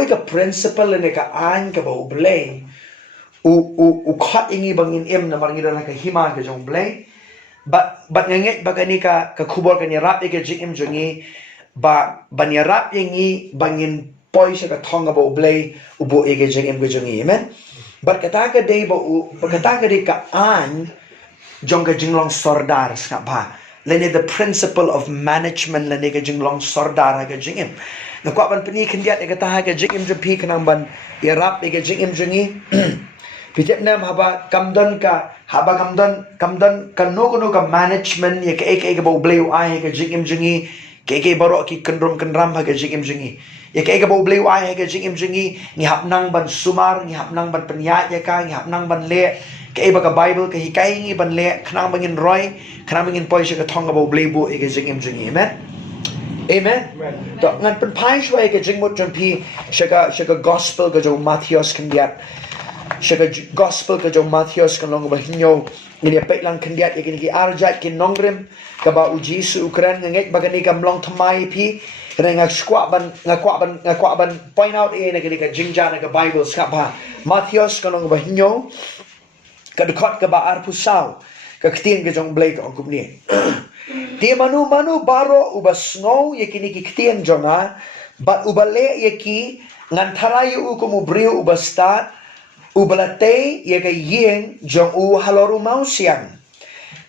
ka principle ni ka an ka ba ublay u khat ingi bangin em na marngi na ka hima ka jong blay but nganget bagani ka khubor ka ni rap ke jing em jongi ba banyarap ingi bangin poi sa ka thong ba ublay ubo ke jing em ka jongi amen but kata ka dei ba kata ka di ka an jong ka Jinglong Sordar ska ba lene the principle of management lene ka Jinglong Sordar ka jing em na kwa ban pini khendiat e kata ka jing em pi kanang ban yarap e ka jing em jongi pitep nam haba kamdon kan no ka management ye ka ek ba ublay ai ka jing em jongi ke baro ki kanram ha ka jing em jongi ye ka ba ublay ai ka jing em jongi ni hap nang ban sumar ni hap nang ban penya ye ka ni hap nang ban le ke ba ka bible ka hikai ngi ban le khnang bangin roy khnang bangin poi ka thong ba ublay bu e ka jing em jongi amen amen to ngan pen pai shwai ke jing mot jampi shaka gospel ka jo Matthias kandiat shaka gospel ka jo Matthias kan long ba hinyo ni pe lang kandiat ye ki arjat ki nongrim ka ba uji su ukran ngek bagani kam long thamai pi ngak squat ban point out e na ka jingja na ka bible ska ba Matthias kan long ba hinyo ka dekot ka ba arpusau ka ktien ka jong blake ong kumni Di manu baro uba snow yeki niki ktien jonga but ubale yeki ngantarayu u kumu brio uba start ubalate yeka yeng jong u haloru mausiang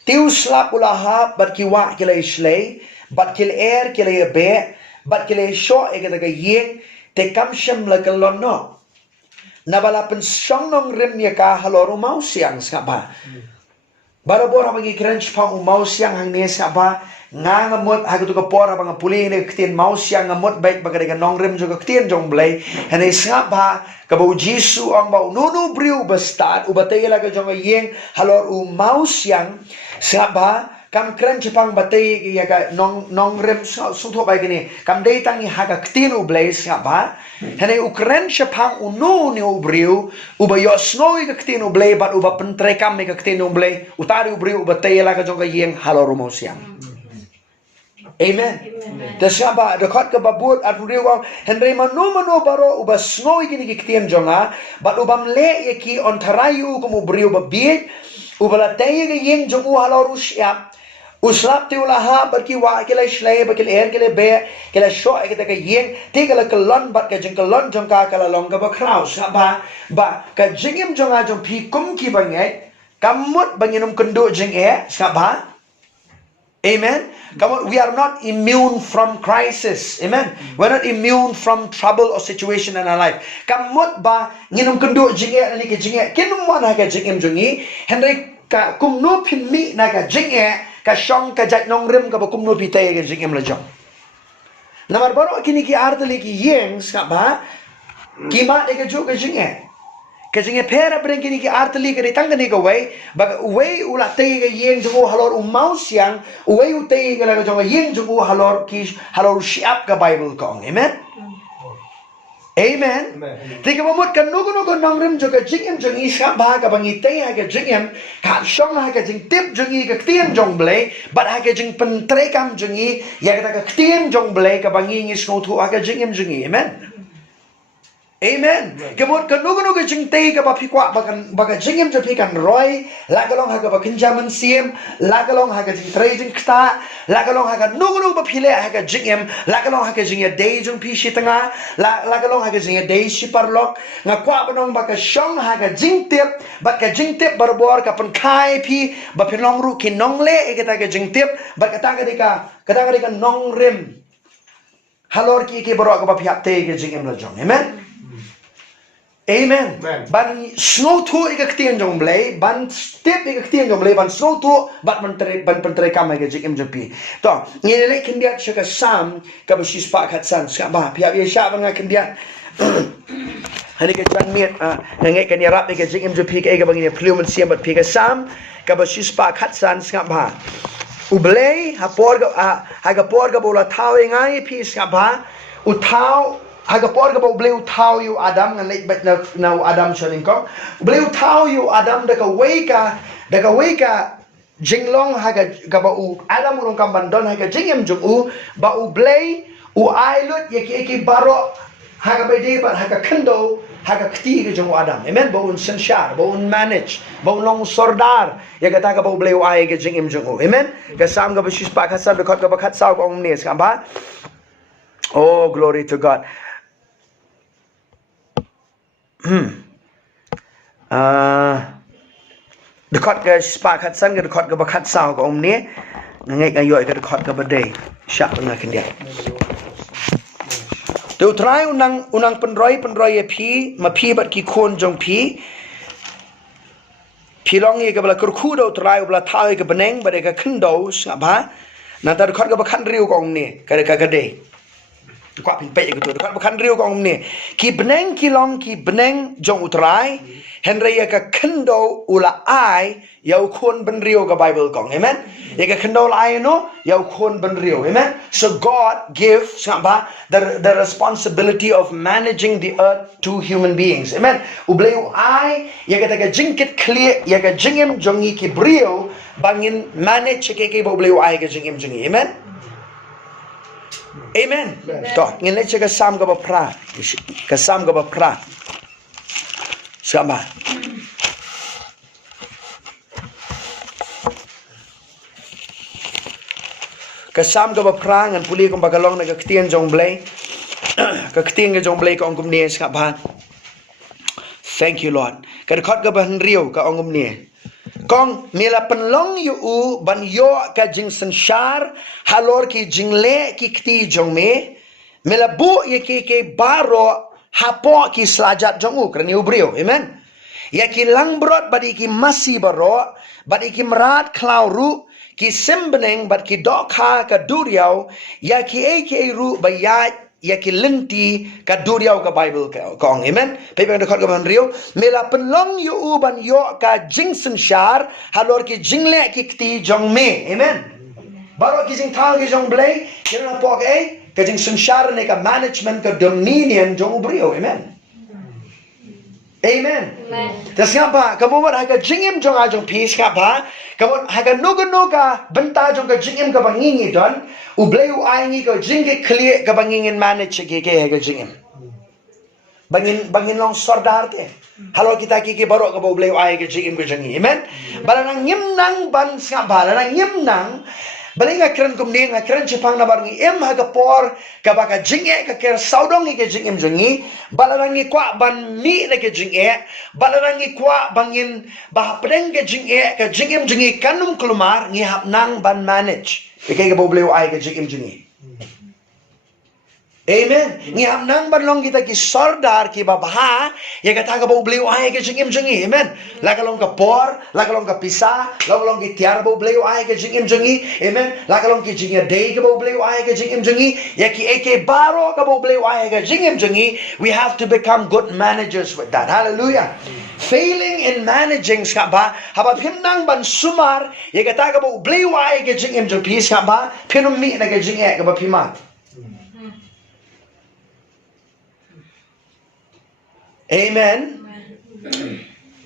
tiu slap ulaha but kiwa kile shlei but kil air kile be but kile sho eka daga yeng te kamshem la kalono nabala pen songong rim yeka haloru mausiang skapa Barabor abang ikrench pang maus yang hang nes apa ngamot hagu tu kapor abang puli ni ketien maus yang ngamot baik bagai dengan nongrem juga ketien jong blay hene sapa kabau jisu ang bau nunu briu bestat ubatay laga jong yeng halor maus yang sapa kam krench pang batay ya ka nongrem suto baik ni kam day tangi haga ketien blay sapa hene ukrench pang unu ni briu ubayo snow ka ketien blay bat uba pentrekam ka ketien blay utari ubriu ubatay laga jong yeng halor maus yang Amen. Desaba dekat ke babut adriu Henry manu baro uba snow gini kitien jonga but ubam le yeki on tarayu kumu briu babit ubala tayi ge yeng jongu halorus ya uslap ti ulaha barki wa kele shlay bakil air kele be kele sho ke ta yeng ti kele kelon bat ke jeng kelon jongka kala longa ba kraus saba ba ka jengim jonga jong pi kum ki bangai kamut banginum kendo jeng e saba Amen. Come on, we are not immune from crisis. Amen. We're not immune from trouble or situation in our life. Kamot ba nginum kendo jinge ani ke jinge kinum wana ka jingem jungi Henry ka kumno pinmi na ka jinge ka shong ka jat nongrim ka ba kumno pitay ka jingem la jong. Namar baro kini ki artali ki yeng ska ba kima de ka jo ka jinge Kasi pera berengkini ki artali ka ditang ni ka way bag way ulatay ka yeng jungo halor umaus yang way utay ka laga jungo yeng jungo halor siap ka Bible ko amen Amen. Tika mamut kan nugo nongrim juga jingem jong isa ba ka bangitay ha ka jingem ka shong ha ka jing tip jongi ka ktien jong blay but ha ka jing pentrekam jongi ya ka ktien jong blay ka bangi ngis ngotu ha ka jingem jongi amen Amen. Kebut kenugu jingtei ke bapikwa baga jingim japikan roy lagalong haga bakinjaman siem lagalong haga jing trejing kta lagalong haga nugu bapile haga jingim lagalong haga jing day jung pi shitanga lagalong haga jing day shiparlok ngakwa banong baga shong haga jingtip baga jingtip barbor ka penkai pi bapilong ru kinongle ekata ga jingtip baga tanga dika nongrim halor ki baro ka bapiate ga jingim la jong amen Amen. Ban snow tu ika ktien jong blay, ban step ika ktien jong blay, ban snow tu ban pentere kam ika jikim japi. To, ngene le kendiat shaka sam ka ba shispa khat san ska ba pia ye sha ban kendiat. Hani ke jan miet nge kan yarap ika jikim japi ka ika bangini plumen siam bat pika sam ka ba shispa khat san ska ba. Ublay ha porga bola tau ngai pi ska ba. Utau Hagapor ka ba bleu tau yu Adam ngan late bet na Adam shaling ko bleu tau yu Adam daga weka jinglong haga ka ba u Adam urong kam bandon haga jingem jung u ba u blei u ailut yeki baro haga bede bat haga kendo haga kti ke jong adam amen baun sensyar baun manage baun long sordar ya kata ka bau bleu ai ke jing im jong amen ka sam ka bashis pa ka sab ka bakhat saw ka omne ska ba oh glory to god dekat ke sepakat sang ke dekat ke bakhat saw ka omne ngai ka yoi ke dekat ke bede syak ngah kendia tu try unang penroi phi ma phi bat ki khon jong phi long ye ke bala kurkhu do try bala thai ke beneng bade ka khndo sa ba na ta khot ka bakhan riu kong ni ka de kwa pin pe ke tu khot bakhan riu kong ni ki beneng ki long ki beneng jong utrai henry ye ka khndo ula ai yau khon ben riu ka bible kong amen ye ka khndo la ai no yau khon ben riu amen so god give samba the responsibility of managing the earth to human beings amen ubleu ai ye ka ta jingkit clear ye ka jingem jongi ki brio bangin manage ke ubleu ai ka jingem jongi amen amen to ngin le ka sam ka ba pra samba kasam ka ba prang an puli kong bagalong na kaktian jong blay kaktian ka jong blay ka ongkum niya ska ba thank you lord ka dekat ka ba henrio ka ongkum niya kong mila penlong yu u ban yo ka jing sanshar halor ki jingle ki kti jong me mila bu ye ke baro hapo ki slajat jong u krani ubrio amen ya ki langbrot badi ki masi baro badi ki merat klauru ki sembeneng bat ki dokha ka duriau ya ki ru bayat ya ki lenti ka duriau ka bible ka kong amen pe bang dekat ka ban rio mela penlong yu u ban yo ka jingsen shar halor ki jingle ki kti jong me amen baro ki jing thang ki jong blay kina pok ka jing sanshar ne ka management ka dominion jong brio amen amen das ngapa kamu mat haga jingim jong a jong peace ka ba kamu haga noga benta jong ka jingim ka bangingi don ubleu aingi ka jingi clear ka bangingin manage ke haga jingim bangin long sordar te halo kita ki barok ka ubleu ai ka jingim ka jingi amen balanang nyimnang ban ngapa balanang nyimnang balinga keren kumni nga keren chipang na barngi em haga por ka baka jinge ka ker saudong ke jingem jongi balarangi kwa ban mi na ke jinge balarangi kwa bangin bah pedeng ke jinge ka jingem jongi kanum kelumar ngi hap nang ban manage ke ke bobleu ai ke jingem jongi amen ngi hap nang ban long kita ki sordar ki babaha ya kata ka bobleu ai ke jingem jongi amen la ka long ka por la ka long ka pisa la ka long ki tiar bobleu ai ke jingem jongi amen la ka long ki jinge day ka bobleu ai ke jingem jongi ya ki eke baro ka bobleu ai ke jingem jongi we have to become good managers with that hallelujah failing in managing skaba habat himnang ban sumar ya kata ka bobleu ai ke jingem jongi skaba pinum mi na ke jinge ka ba pimat amen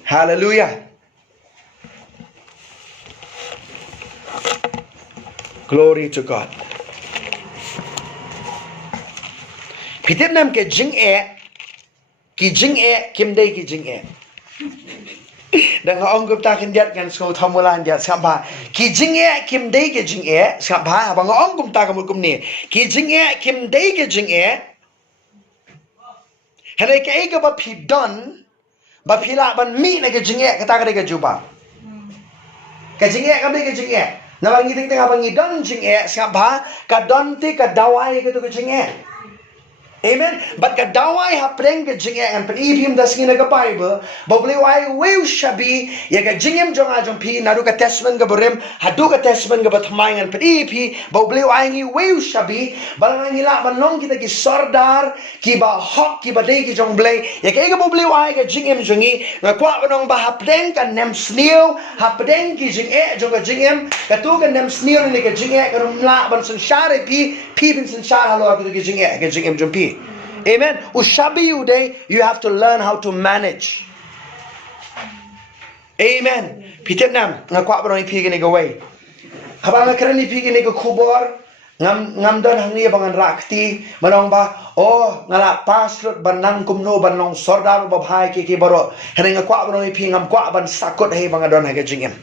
hallelujah glory to god pitip nam ke jing e kim dei ki jing e dang ong gup ta kin diat kan sko thamulan dia samba ki jing e kim dei ke jing e samba bang ong gum ta kam kum ni ki jing e kim dei ke jing e Hene ke ega ba pi don ba pila ban mi na ke jinge kata ka ke juba ke jinge ka be ke jinge na bang ngiting tengah bang don jinge sa ba ka don ti ka dawai ke tu ke jinge amen but ka dawai ha preng ke jinge an pribim das ngina ka bible bobli wai we shabi ya ka jingem jong a jong pi naru ka testament ka borem hadu ka testament ka bathmai an pribi bobli wai ngi we shabi balang ngila banong kita ki sordar ki ba hok ki ba dei ki jong blai ya ka bobli wai ka jingem jongi na kwa banong ba ha preng ka nem snil ha preng ki jinge jong ka jingem ka tu ka nem snil ni ka jinge ka rumla ban san share pi bin san share halo ka ki jinge ka jingem jong pi amen ushabi uday you have to learn how to manage amen pitep nam nga kwa bro ni pigi ni go way habang kran ni pigi ni go khubor ngam don hangi bangan rakti manong ba ngala pasrut banang kumno banong sordar ba bhai ki baro heneng kwa banong ipi ngam kwa ban sakot hei bangadon ha jingem.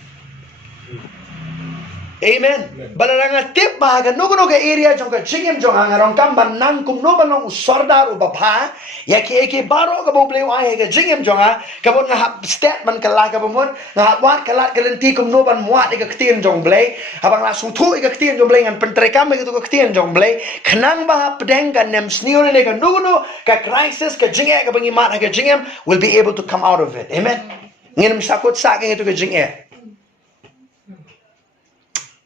Amen. Balaranga tip bahaga nugo area jong ka jingem jong angarong kam banang kumno banong sordar ba bha ya ki baro ka bo bleu ai ka jingem jong ha ka bon nga stat man kala ka bon nga wat kala kalenti kumno ban muat ka ktien jong blei habang la sung thu ka ktien jong blei ngan pentre kam ka tu ka ktien jong blei khnang ba pedeng ka nem snior ne ka nugo ka crisis ka jinge ka bangi mat ka jingem will be able to come out of it. Amen. Nginem sakot sa ka itu ka jinge.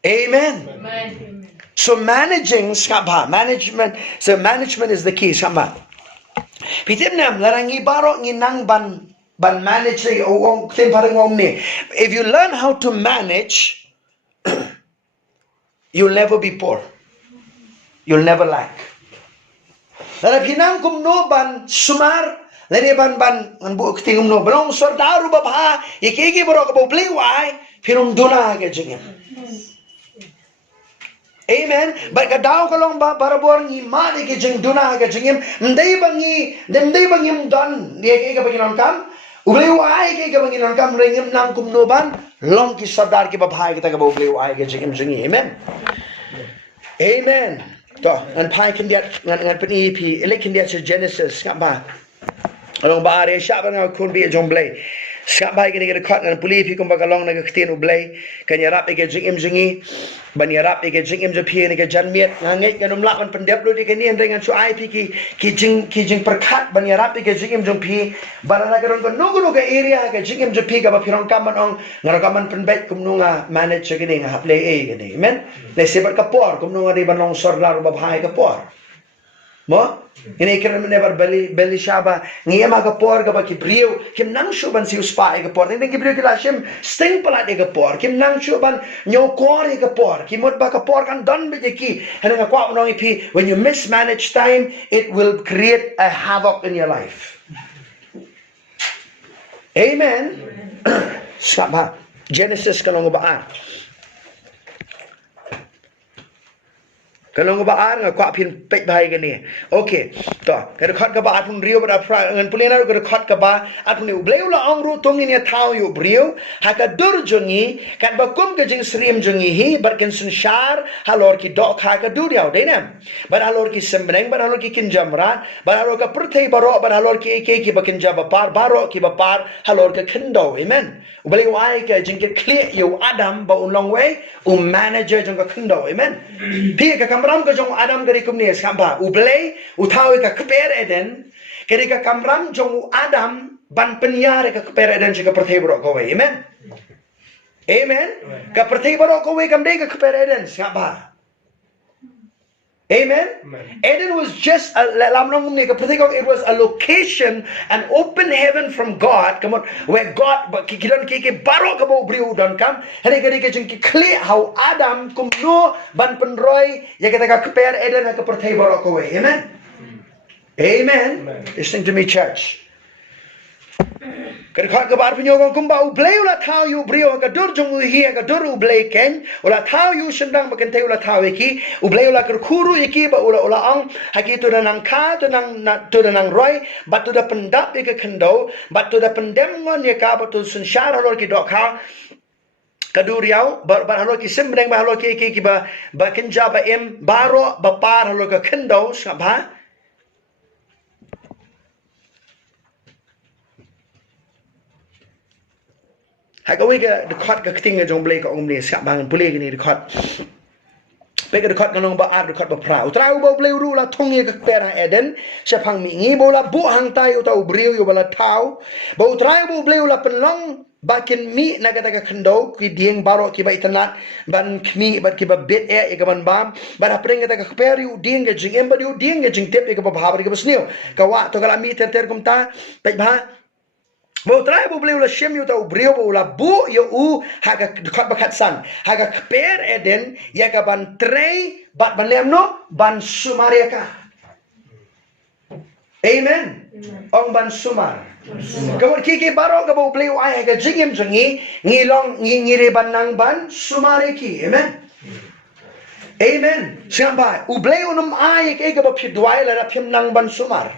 Amen. Amen. So management, so management is the key. Sama. Pitip nam larangi baro nginang ban manage o tim parang omni. If you learn how to manage, you'll never be poor. You'll never lack. Lara pinang kumno ban sumar lani ban an bu tingum no belong sordaru baba ikiki baro ko bli wai pinum duna ga jingem. Amen. But kadaw kalong ba barabor ni mani ke jing duna ke jingim ndai bangim don dia ke baginon kam ubleu ai ke baginon kam ringim nam kumno ban long ki sardar ke babhai kita ke ubleu ai ke jingim jingi. Amen. Amen. To an pai kin dia ngan peni pi elek kin dia Genesis ngap ba along ba are sha ba ngau kun bi jomblei sha bai ke ke khat ngan puli pi kum ba kalong na ke tin ublei kan yarap ke jingim jingi ban yarap ke jingim je pi ni ke janmiet ngangai kan umlak ban pendep lu di ke ni dengan su ai pi ki jing perkat ban yarap ke jingim jong pi barana ke ron ko nugu ke area ke jingim je pi ka ba pirong kam ong ngara kaman penbet kum nunga manage ke ni ngap le e ke ni. Amen. Le sebat kapor kum nunga di banong sordar ba bhai kapor mo ini kira never beli shaba ngiyama ka por ka ba ki brio kim nang shuban si uspa ka por ning ki brio ki lashim sting pala de ka por kim nang shuban nyo kor ka por ki mot ba ka por kan don be ki hana ka kwa nong ipi when you mismanage time it will create a havoc in your life. Amen. Saba Genesis kalong ba kalong baar nga kwa pin pek bahai ke ni. Okay. To, kada khat ka ba atun rio ba ngan pulena kada khat ka ba atun ubleu la ong ru tong ni thau yu brio ha ka dur jongi kan ba kum ka jing srim jongi hi bar ken sun shar halor ki dok ha ka dur yaw denam bar halor ki sembreng bar halor ki kinjamra bar halor ka perthei baro bar halor ki ki ba kinja ba par baro ki ba par halor ka khindo. Amen. Ubleu ai ka jing ke clear yu adam ba un long way manager jong ka khindo. Amen. Pi ka kamram ka jong adam gari kumni skamba ublei uthau ka kper eden kari ka kamram jong adam ban penyar ka kper eden ka perthei bro ko we. Amen. Amen. Ka perthei bro ko we kam dei ka kper eden skamba. Amen. Eden was just it was a location, an open heaven from God. Come on, where God kidon ki baro ka bo briu don kam. Hari kari ke jing ki clear how Adam kum no ban penroy ya kita ka kper Eden ka perthai baro ko we. Amen. Amen. Listen to me, church. Kari khat ka bar pinyo kum ba ublei ula thau yu brio ka dur jong hi ka dur ublei ken ula thau yu sendang bakan te ula thau ki ublei ula kar khuru ki ba ula ong haki tu nang kha tu nang roi bat tu da pendap ka khando bat tu da pendem ngon ye ka bat tu sun shar halor ki dok ha kadur yaw bar halor ki sembreng ba halor ki ba kinja ba em baro ba par halor ka khando sabha. Hagawi ka dekat ka keting jong blei ka omni sak bangan pulih ni dekat pe ka dekat kanong ba ar dekat ba pra utrau ba blei ru la thong ye ka pera Eden sapang mi ngi bola bu hang tai utau briu yo bala tau ba utrau ba blei la penlong bakin mi na ka khando ki dieng baro ki ba itanat ban kmi ba ki ba bet e ka ban bam ba apreng ka peri u dieng ga jing em ba u dieng ga jing tep ka ba bhabar ka basnio ka wa to kala mi ter kum ta pe ba Bo trai bo bleu la shem yu tau brio bo la bu yo u haga khat bakat san haga kper Eden ya ka ban trei bat ban lemno ban sumariaka. Amen. Ong ban sumar. Kamor ki baro ka bo bleu ai haga jingem jingi ngilong ngire ban nang ban sumariki. Amen. Amen. Siapa? Ublay unum ay ke ba pidwai la pim nang ban sumar.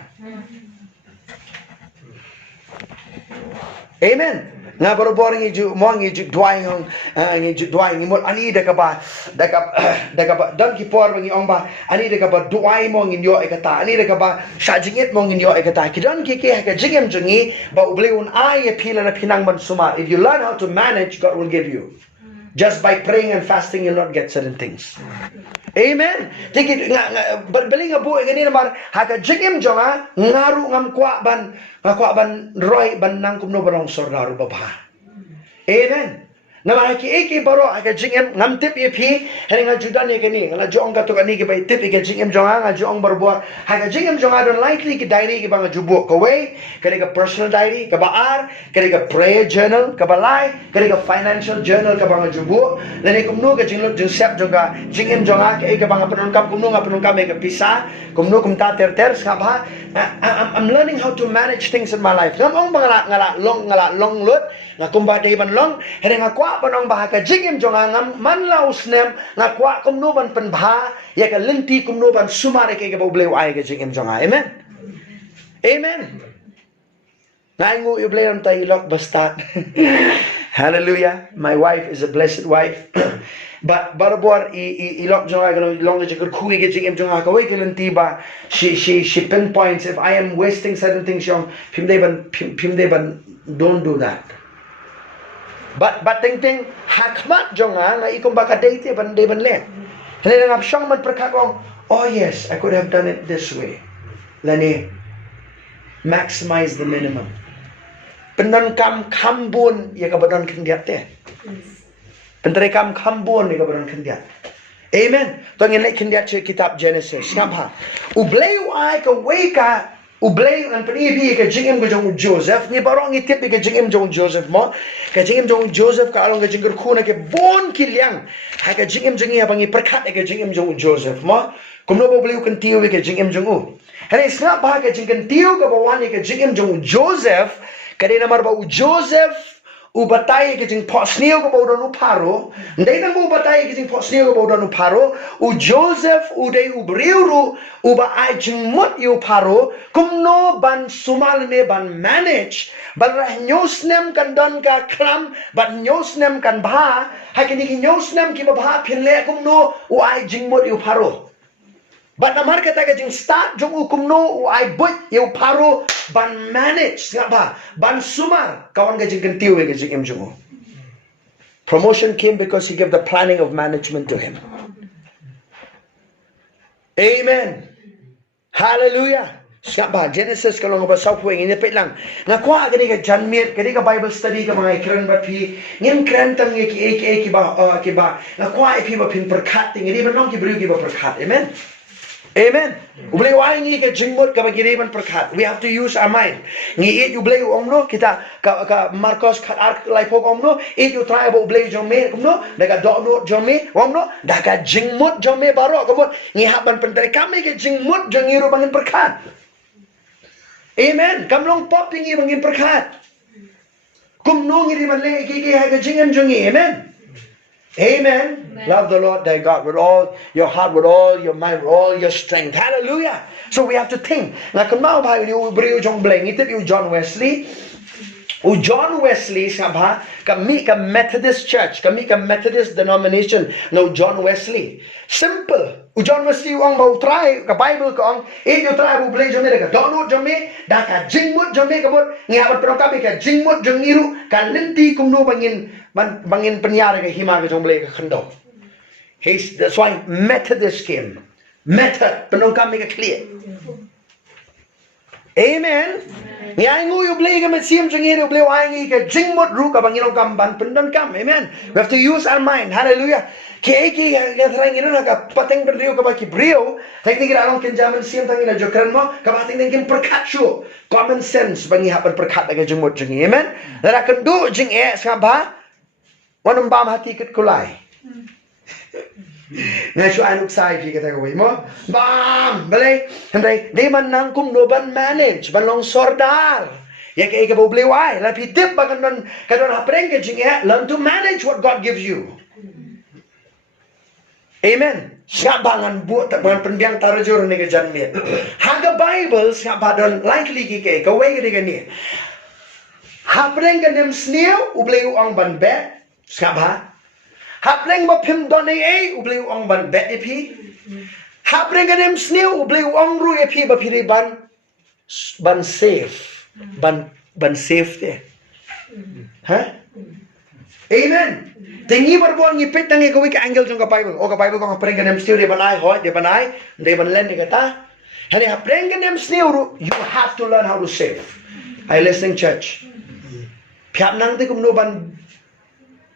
Amen. Nga baru ngi ju mo ngi ju dwai ngi mo ani de ka ba dan ki por ngi ong ba ani de ka ba dwai mo ngi yo ekata ani de ka ba sha jingit mo ngi yo ekata ki dan ki ke jingem jungi ba ublay un ay pila na pinang ban sumar. If you learn how to manage, God will give you. Just by praying and fasting, you'll not get certain things. Amen. Tiki beli nga buhay ganina mar haka jingim jonga ngaru ngam kwa ban roy ban nang kumno barong sordaru baba. Amen. Nama ki eki baro haka jingim ngam tip pi hering nga judan ye gani nga jong ka to kani ki bai tip ke jingim jonga nga jong barbo haka jingim jonga don likely ki diary ki bang jubo ka way kani ka personal diary ka baar kani ka prayer journal ka balai kani ka financial journal ka bang jubo lani kumno ka jinglot jing sep jonga jingim jonga ke bang penungkap kumno nga penungkap ka pisa kumno kumta ter ska ba I'm learning how to manage things in my life. Ngam ong ngala long lut nga kumba day ban long hering nga kwa banong bahaka jingim jonga ngam manlaw snem nga kwa kumno ban penbha ya ka linti kumno ban sumare ke ba ublay ay ka jingim jonga. Amen. Amen. Naingu ublay am tayo lok basta. Hallelujah. My wife is a blessed wife. But barabor ilok jonga gano long je kur kui ge jingim jonga ka way kelanti ba she pinpoints if I am wasting certain things yong pimde ban don't do that. But ting hakmat jonga nga ikum baka date ban de ban le. Hele ngap syong man perkagong oh yes I could have done it this way. Lani maximize the minimum. Pendan kambun ya kabadan kendiat te. Pentari kambun ya kabadan kendiat. Amen. Tongin lek kendiat che kitab Genesis. Ngapa? Ublay ay ka way ka ublay ang panibi ka jingim ko jong Joseph ni barong itip ka jingim jong Joseph mo ka jingim jong Joseph ka along ka jingir kuna ke bon kilyang ha ka jingim jongi abang iperkat ka jingim jong Joseph mo kumno ublay kan tiyo ka jingim jong u hali snap ba ka jingim tiyo ka bawani ka jingim jong Joseph kadena mar ba u Joseph ubatay ka jing posniyo ka bawda nu paro ndai nang ubatay ka jing posniyo ka bawda nu paro u Joseph uday ubriuru uba ay jing mut yu paro kumno ban sumalne ban manage ban nyosnem kan don ka kram ban nyosnem kan bha hakini ki nyosnem ki bha phinle kumno u ay jing mut yu paro. But namar kata ka jing start jong ukumno u ay but yu paro ban manage ngapa ban sumar kawan ka jing kentiu ka jing imjong. Promotion came because he gave the planning of management to him. Amen. Hallelujah. Ngapa Genesis kalau ngapa software ini pet lang ngakwa gani ka janmir gani ka Bible study ka mga kran bat pi ngin kran tang ki ba ngakwa ipi ba pin perkat ting ini banong ki bru ki ba perkat. Amen. Amen. Ublay wangi ka jingmot ka bagiriban perkat. We have to use our mind. Ngi ublay omno kita ka Marcos ka ark laipok omno you try about ublay jome omno daga dono jome omno daga jingmot jome baro komot ngi haban pentari kami ka jingmot jongiru bangin perkat. Amen. Kamlong popping i bangin perkat. Kumno ngiri man le ki ka jingem jongi. Amen. Amen. Love the Lord thy God with all your heart, with all your mind, with all your strength. Hallelujah. So we have to think. Nga kung mao ba yung brio jong bleng itip yung John Wesley. John Wesley sabha kami ka Methodist Church, kami ka Methodist denomination no John Wesley. Simple. John Wesley ang mau try ka Bible ko ang you try bu bleng jong ka dono jong me da ka jingmut jong me kabot ngabat pero kami ka jingmut jong iru ka linti kumno bangin penyara ke hima ke jong bleng ka khando. That's why Methodist came. Method penong kami ka clear. Amen. Ngai ngu yu blay ka siam jong yu blay wangi ka jingmut ru ka bangin kam ban pendan kam. Amen. We have to use our mind. Hallelujah. Ki ka thrang ino na ka pateng brio ka ba ki brio. Teknik ira along kenjaman siam tangi na jokran mo ka bating kin perkatsu. Common sense bangi hapan perkat ka jingmut jong. Amen. Lara kan du jing ska ba. Wanum bam hati ket kulai. Ngayon anong side kita gawin mo? Bam! Balay! Hindi, di man nang kumnoban manage, Jinglong Sordar. Yak ay kabubliway. Lapi tip ba kadon hapreng ka learn to manage what God gives you. Amen. Siap bangan buat bangan pendiang tarajur ni ke janmian. Haga Bible siap badon likely ke kawai ke ni. Habreng ke nem snew ublei uang ban bet siap ha. Habreng ba pim don ublei uang ban bet epi. Habreng ke nem snew ublei uang ru epi ba piri ban safe. Ban safe deh. Ha? Amen. Tinggi berbuang ngipit tangi kowe ke angle jong ka Bible. O ka Bible ko hapreng ka nem snew de banai hoi de banai len ni kata. Hani hapreng ka nem snew you have to learn how to save. I listening church. Piap nang te kum no ban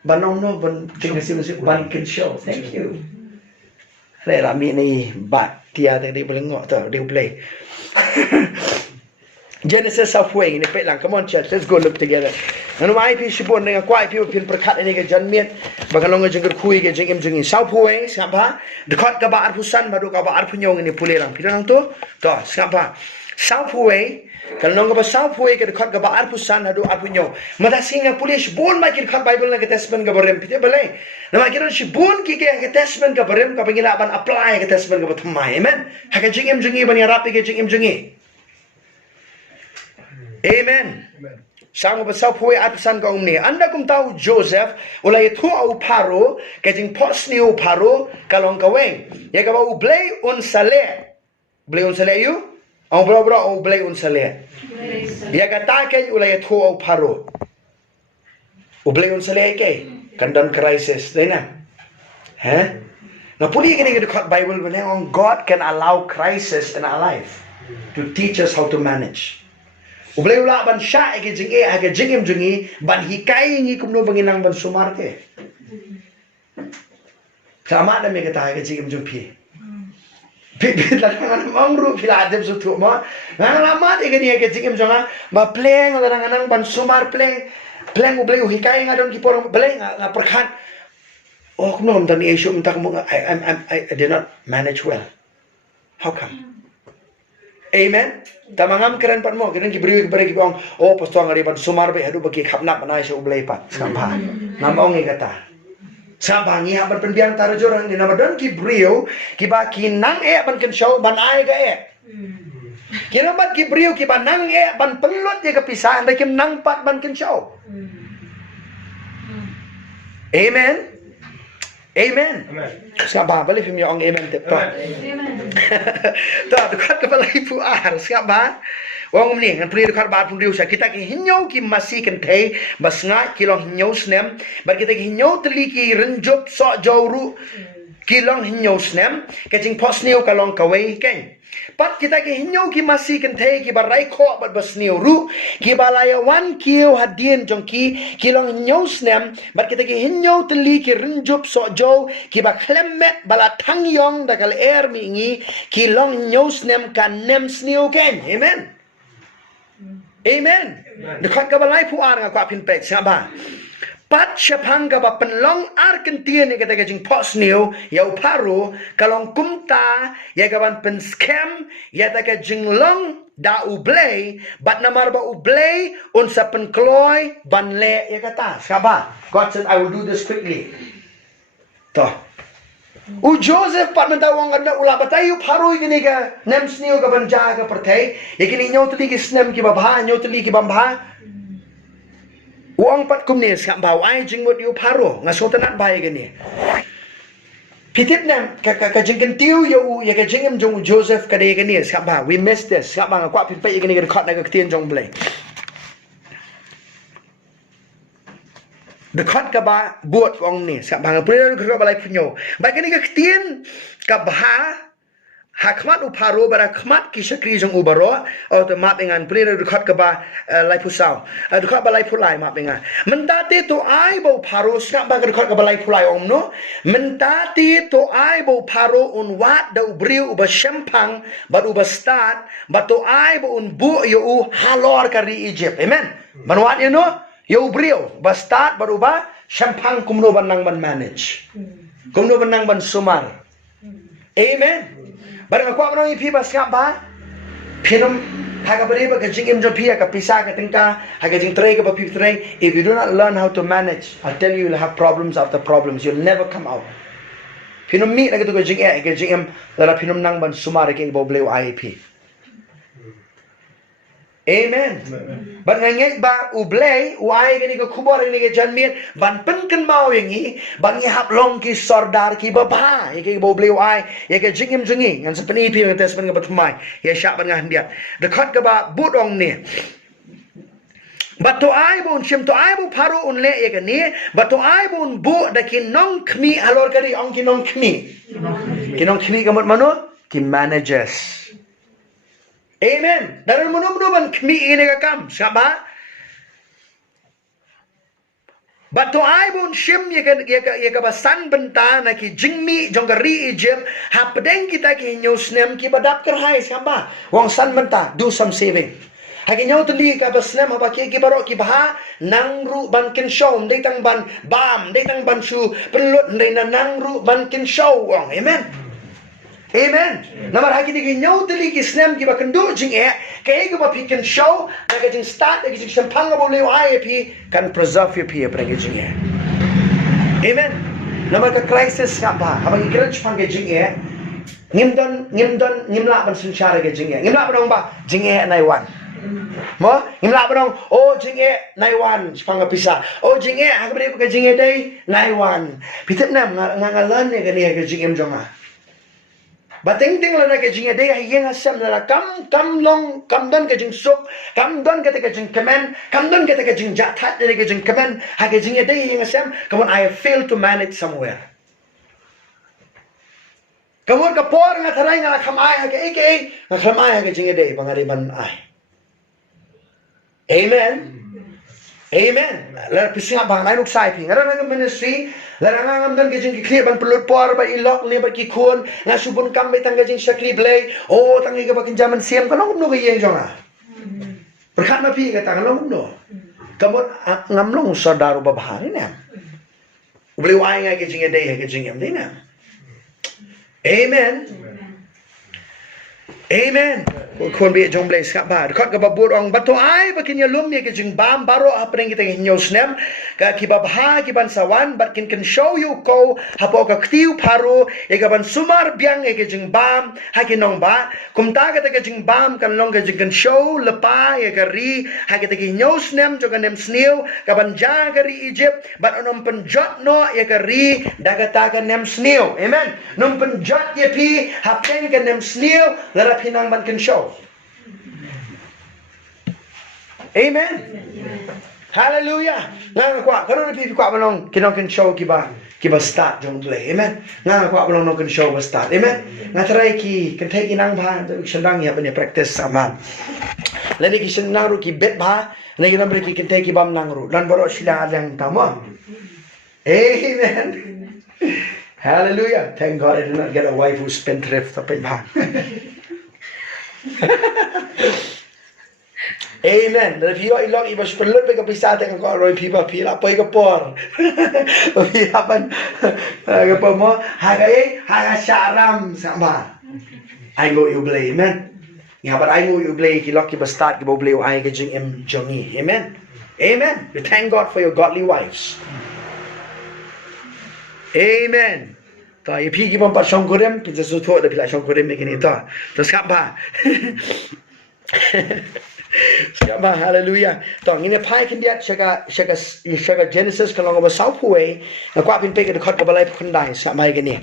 banong no ban tingasi ban kin show. Thank you. Re rami ni bat tia te di belengok tu di play. Genesis halfway ni pek lang. Come on church, let's go look together. Nanu mai pi shibon dengan kuai pi pin perkat ini ke janmian bakalong jengger kui ke jengim jengi halfway siapa dekat ke baar pusan baru ke baar punyong ini pulerang pirang tu siapa halfway kalau nong ke halfway ke dekat ke baar pusan adu punyong mata singa pulis bon mai ke dekat Bible ke testament ke berem pite balai nama kira shibon ki ke testament ke berem ke pengina ban apply ke testament ke berthamai amen hak jengim jengi ban rapi ke jengim jengi. Amen. Sang besar puai atusan kaum ni. Anda kum tahu Joseph ulai tu au paro, kajing pos ni au paro kalong kaweng. Ya kau blay un sale. Blay un sale you? Au bro au blay un sale. Ya kata ke ulai tu au paro. Blay un sale ke? Kandang crisis, dai na. Ha? Na puli kini dekat Bible benar God can allow crisis in our life to teach us how to manage. Ublay ula ban sya ke jingim jingi ban hikai ngi kumno banginang ban sumar ke. Sama ada me kata ke jingim jumpi. Pi langan mangru pila adem sutu ma. Nang lama ke ni ke jingim jonga ba pleng langan ban sumar pleng ublay hikai ngadon ki porong pleng nga perkhan. Oh kumno dan issue mentak mo I did not manage well. How come? Amen. Tamangam keren pat mo keren ki beri ki bang oh pastor ngari ban sumar be hadu bagi khapna panai so ublay pat sampa namong kata sampa ngi haban pendiang tarajur ni namadon ki brio ki ba ki nang ban ken show ban ai ga kira bat ki brio ki ban nang ban pelut ye kepisah anda kim nang pat ban ken show. Amen. Amen. Siapa balik film yang amen tepat. Tak dekat kepala ibu ar siapa? Wong ni kan pria dekat baat pun diusah kita ki hinyau ki masih kentai basnga kilong hinyau snem bar kita ki hinyau teli ki renjup sok jauh kilong hinyau snem kecing pos niu kalong kawai ken. Pat kita ki hinyau ki masih kentai ki barai ko bat basniu ru ki balaya wan kiu hadien jongki kilong hinyau snem bat kita ki hinyau teli ki renjup sok jauh ki ba klemet bala tangyong da kal air mi ngi kilong hinyau snem kan nem sniu ken. Amen. Amen. Dekat ka balai pu ar nga kwa pin pek siapa? Pat syapang ka ba penlong ar kentien ni kata kajing pos niu yau paru kalong kumta ya kaban pen scam ya ta ka jinglong da ublay bat namar ba ublay unsa pen kloy banle ya kata siapa? God said I will do this quickly. Toh. Joseph pat mentawang ganda ula batayu paru gini ka nem sniu ka banja ka pertai yakini nyau tuli ki snem ki babha nyau tuli ki bamba uang pat kumni siap bau ai jingmut yu paru ngasotanat bai gini pitip nam ka jingken tiu yu ya ka jingem jong Joseph ka de gini siap bau we missed this siap bang kwa pipai gini ka khot na ka tien jong blai dekat ka ba buat ong ni siap bang pria ka balai punyo ba gini ka tien ka bah hakmat uparo bara khmat ki sakri jong ubaro auto map engan pria dekat ka ba lai pusau dekat ba lai pulai map engan mentate to ai bo paro siap bang dekat ka ba lai pulai om no mentate to ai bo paro un wat da ubriu uba shempang ba uba start ba to ai bo un bu yo halor ka ri Egypt. Amen. Banwat you know yo brio ba start baru ba champang kumno banang ban manage kumno banang ban sumar. Amen. Barang aku orang ipi ba siap ba pinum haga beri ba kajing imjo pia ka pisa ka tingka haga jing tray ka ba pi tray. If you do not learn how to manage, I tell you, you'll have problems after problems. You'll never come out. Pinum mi na gitu ke jing ke jing em lara pinum nang ban sumar ke bo bleu IP. Amen. Ban nganget ba ublay uai gani ke kubor ini ke janmien ban penken mau yangi ban ngi hap long ki sordar ki baba ke bo bleu ai ye ke jingim jingi ngan sepeni pi ngan tes ban ke batmai ye syak ban ngan dia dekat ke ba budong ni bato ai bun chim to ai bu paru un le ye ke ni bato ai bun bu da ki nong khmi alor kari ong ki nong khmi ke mot mano ki managers. Amen. Dalam menum-menuman kami ini kakam, siapa? Batu ai bun shim ye ka basan benta na ki jingmi jongari Egypt ha pedeng kita ki nyusnem ki badap kerhai siapa? Wong san benta do some saving. Hagi nyau teli ka basnem ha ki barok ki baha nangru ban kin show dei tang ban bam dei tang ban su pelut dei na nangru ban kin show wong. Amen. Amen. Namar haki digi nyau teli ki snem ki bakendu jing kaya ki ba pikin show ka jing start ka jing champang ba leu ai pi kan preserve pi pra ka jing Amen. Namar ka crisis ka ba abang grudge pang ka jing ngimla ban sunchara ka jing ngimla ba ba jing nai wan mo ngimla ba oh jing nai wan pang ka pisa oh jing ha ka jing dai nai wan pitet nam ngalan ne ka ne ka jing jonga Bating ting la na ke jing de yang asam la kam don ke jing sup kam don ke jing kemen kam don ke jing jathat de ke jing kemen ha ke jing de yang asam come on I have failed to manage somewhere come on ka por nga tharai nga khamai ha ke nga khamai ha ke jing de bangari ban ai Amen. Amen. La pising bang nai nuk sai pi ngara na ministry la nga ngam dan ke jing ki ban pelut por ba ilok ne ba ki khon nga subun kam be tang ke jing sakri blai oh tang ke ba kin jaman siam ka no ke yeng jonga berkat ma pi ka tang no kamot ngam long sordar ba bahari ne beli wai nga ke jing de ke jing em de na Amen. Amen. Kon bi jong blai ska ba kot ka ba burong bato ai ba kin yalum ye ke jing bam baro apreng kita hinyo snem ka ki ba bha ki ban sawan but can show you ko hapo ka ktiu paru ye ka ban sumar biang ye ke jing bam ha ki nong ba kum ta ka ke jing bam kan long ka jing kan show lepa ye ka ri ha ki ke hinyo snem jo kan nem snew ka ban ja ka ri Egypt but onom pen jot no ye ka ri da ka ta ka nem snew amen nom pen jot ye pi ha pen ka nem snew la pinang ban kan show Amen. Hallelujah. Nga kwa karon pi kwa balong kinong kan show kiba start jong play. Amen. Nga kwa balong no kan show ba start. Amen. Nga try ki kan thai kinang ba sendang ya bani practice sama. Lani ki sendang ru ki bet ba na ki namre ki kan thai ki bam nang ru dan baro sila yang tamo. Amen. Hallelujah. Thank God I did not get a wife who spendthrift apa ba. Amen. Dan pio ilok iba perlu pe kapisa te ko roi pipa pila poi ko por. Pila pan ko po mo haga sharam sama. Ai go you play amen. Ya but ai go you play ki lok iba start ki bo play ai ke jing em jongi. Amen. Amen. We thank God for your godly wives. Amen. Ta ye pi ki pam pa shong korem pi su tho da pila shong korem me kini ta. Terus kapa. Siapa hallelujah. Tong ini pai kendiat shaga Genesis kalau ngaba saupuwe ngakwa pin pe ke dekat ka balai phundai sa mai gini.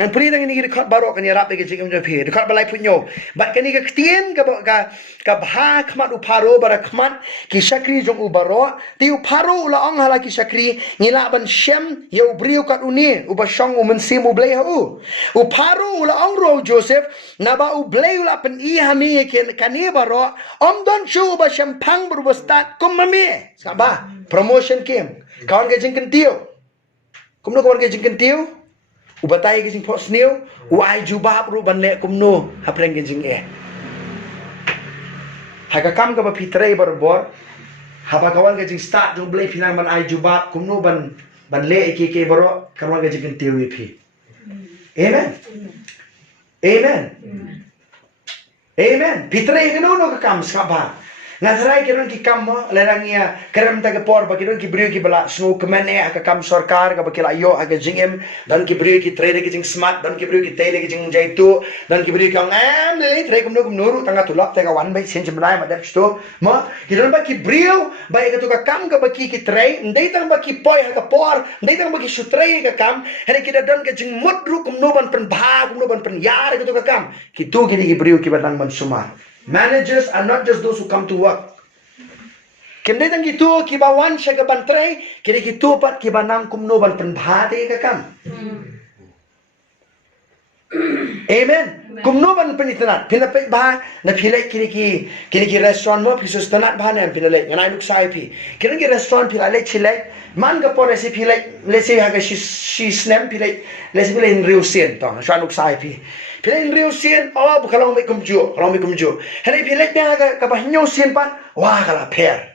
Ngan pri tang ini dekat baro kan yarap ke jing jo phi dekat balai punyo. Bat kani ka tien ka bha khmat uparo bara khmat ki shakri jong ubaro ti uparo la ong hala ki shakri ngila ban shem ye ubriu kat uni uba shong mensim ublei hu. Uparo la ong ro Joseph na ba ublei la pen I hami ke kani baro om don Chu ba champang berubah start kum mami saba promotion kim kawan ke jing kentiu kum no kawan ke jing kentiu ubatai ke jing pot snew uai jubab ru ban le kum no hapreng ke jing haga kam ka ba pitrei bor haba kawan ke jing start jong blai pinang ban ai jubab kum no ban le ke boro kawan ke jing kentiu pi amen amen Amen. Pitrei ke no ka kam saba. Ngasarai kiron ki kam mo lerangia kerem ta ke por ba kiron ki brio ki bala snow kemen ka kam sarkar ka bakila yo aga jingem dan ki brio ki trade ki jing smart dan ki brio ki tele ki jing jaitu dan ki brio ki le trade kum nuru tanga tulak ta ka wan bai sen jemrai ma dak sto mo kiron ba ki brio ba ka tu ka kam ka baki ki trade ndai tang ba ki poi ka por ndai tang ba ki sutrai ka kam hele ki da dan ka jing mut ru kum no ban pen bha kum no ban pen yar ka tu ka kam ki tu ki brio ki batang ban sumar. Managers are not just those who come to work. Kim dai tang gitu ki ba wan sha ka ban trai ki gitu pat ki ba nang kum no ban pen bha te ka kam. Amen. Kum no ban pen itanat pina pe ba na philai ki restaurant mo phisus tanat ba na pina le nganai luk sai phi kiran ki restaurant philai le chilai man ka por si philai le se ha ka shi slam philai le se philai in riu sien tong shan luk sai phi philai in riu sien oh kalong me kum ju hele philai pe ka ba nyo sien pan wa kala per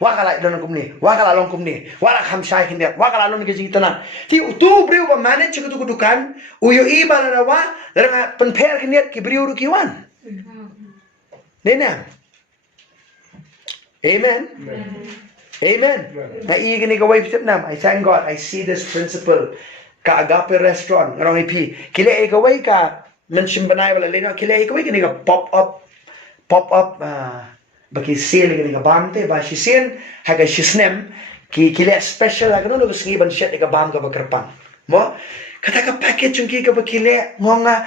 wa kala don kum ni wa kala long kum ni wa la kham sai kin wa kala long ki jing tanan ti tu briu ba manage ku tu dukan uyo I ba na wa la pen per kin ki briu ru ki wan nena amen amen na I gini ka way Vietnam I thank God I see this principle ka agape restaurant ngrong ipi kile e ka way ka mention banai wala leno kile e ka way gini ka pop up baki sale gini ka bamte ba si sen ha ka shisnem ki kile special ha no ngi ban shet ka bam ka bakrapang mo kata ka package yung ki ka bakile ngonga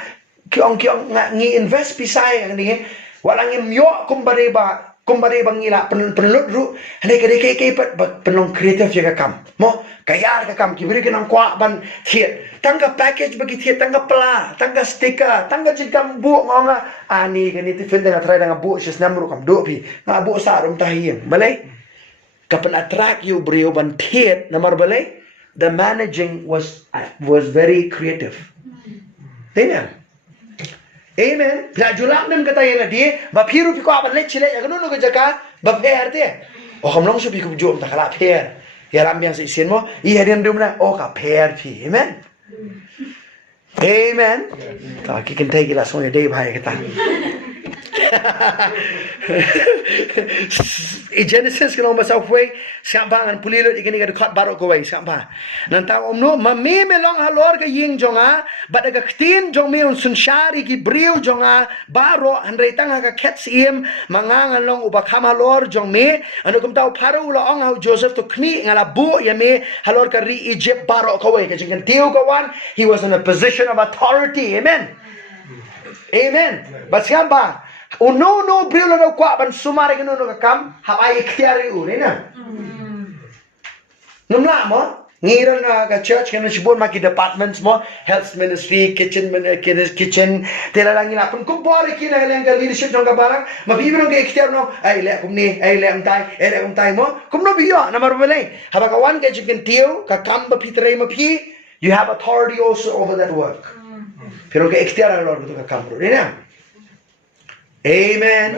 ki ong ngi invest pisai ngi wala ngi myo kumbare bang ila penlut ru hane ka deke pat penong creative ya ka kam mo kayar ka kam ki beri ka nang kwa ban thiet tangga package bagi thiet tangga pla tangga sticker tangga jikam bu ngonga ani ka ni tifin na try nga bu sis namru kam do pi nga bu sa rum tahiyem balai kapan attract you brio ban thiet namar balai the managing was very creative tena amen la julak nem kata yang dia ba phiru pi ko ban le chile ya no ko jaka ba pher te o ham long su pi ku jom ta kala pher ya ram yang si sen mo I hadian dum na o ka pher pi amen amen ta ki ken thai ki la so ye dei bhai kata Genesis kena masa way siapa ngan pulilo ikini kada kot barok kawai siapa nanta omno mame melong halor ke ying jonga bada ka ktin jong me un sunshari ki briu jonga baro handre tanga ka kets im mangang long uba kham halor jong me anu kum tau pharu la ong hau Joseph to kni ngala bu ya me halor ka ri Egypt barok kawai ka jing tiu kawan he was in a position of authority amen but siapa no brio lo kwa ban sumare ke no ka kam habai ikhtiar u na numla mo ngiran ka church kan sibon ma ki departments mo health ministry kitchen telarangi na pun kumpore ki na lang leadership jong ka barang ma bibiro ke ikhtiar no ai le kumni ai le umtai mo kumno biyo na marbelai haba ka wan ke jikin tiu ka kam ba pitre ma pi you have authority also over that work pero ke ikhtiar lo ka kam ro na Amen.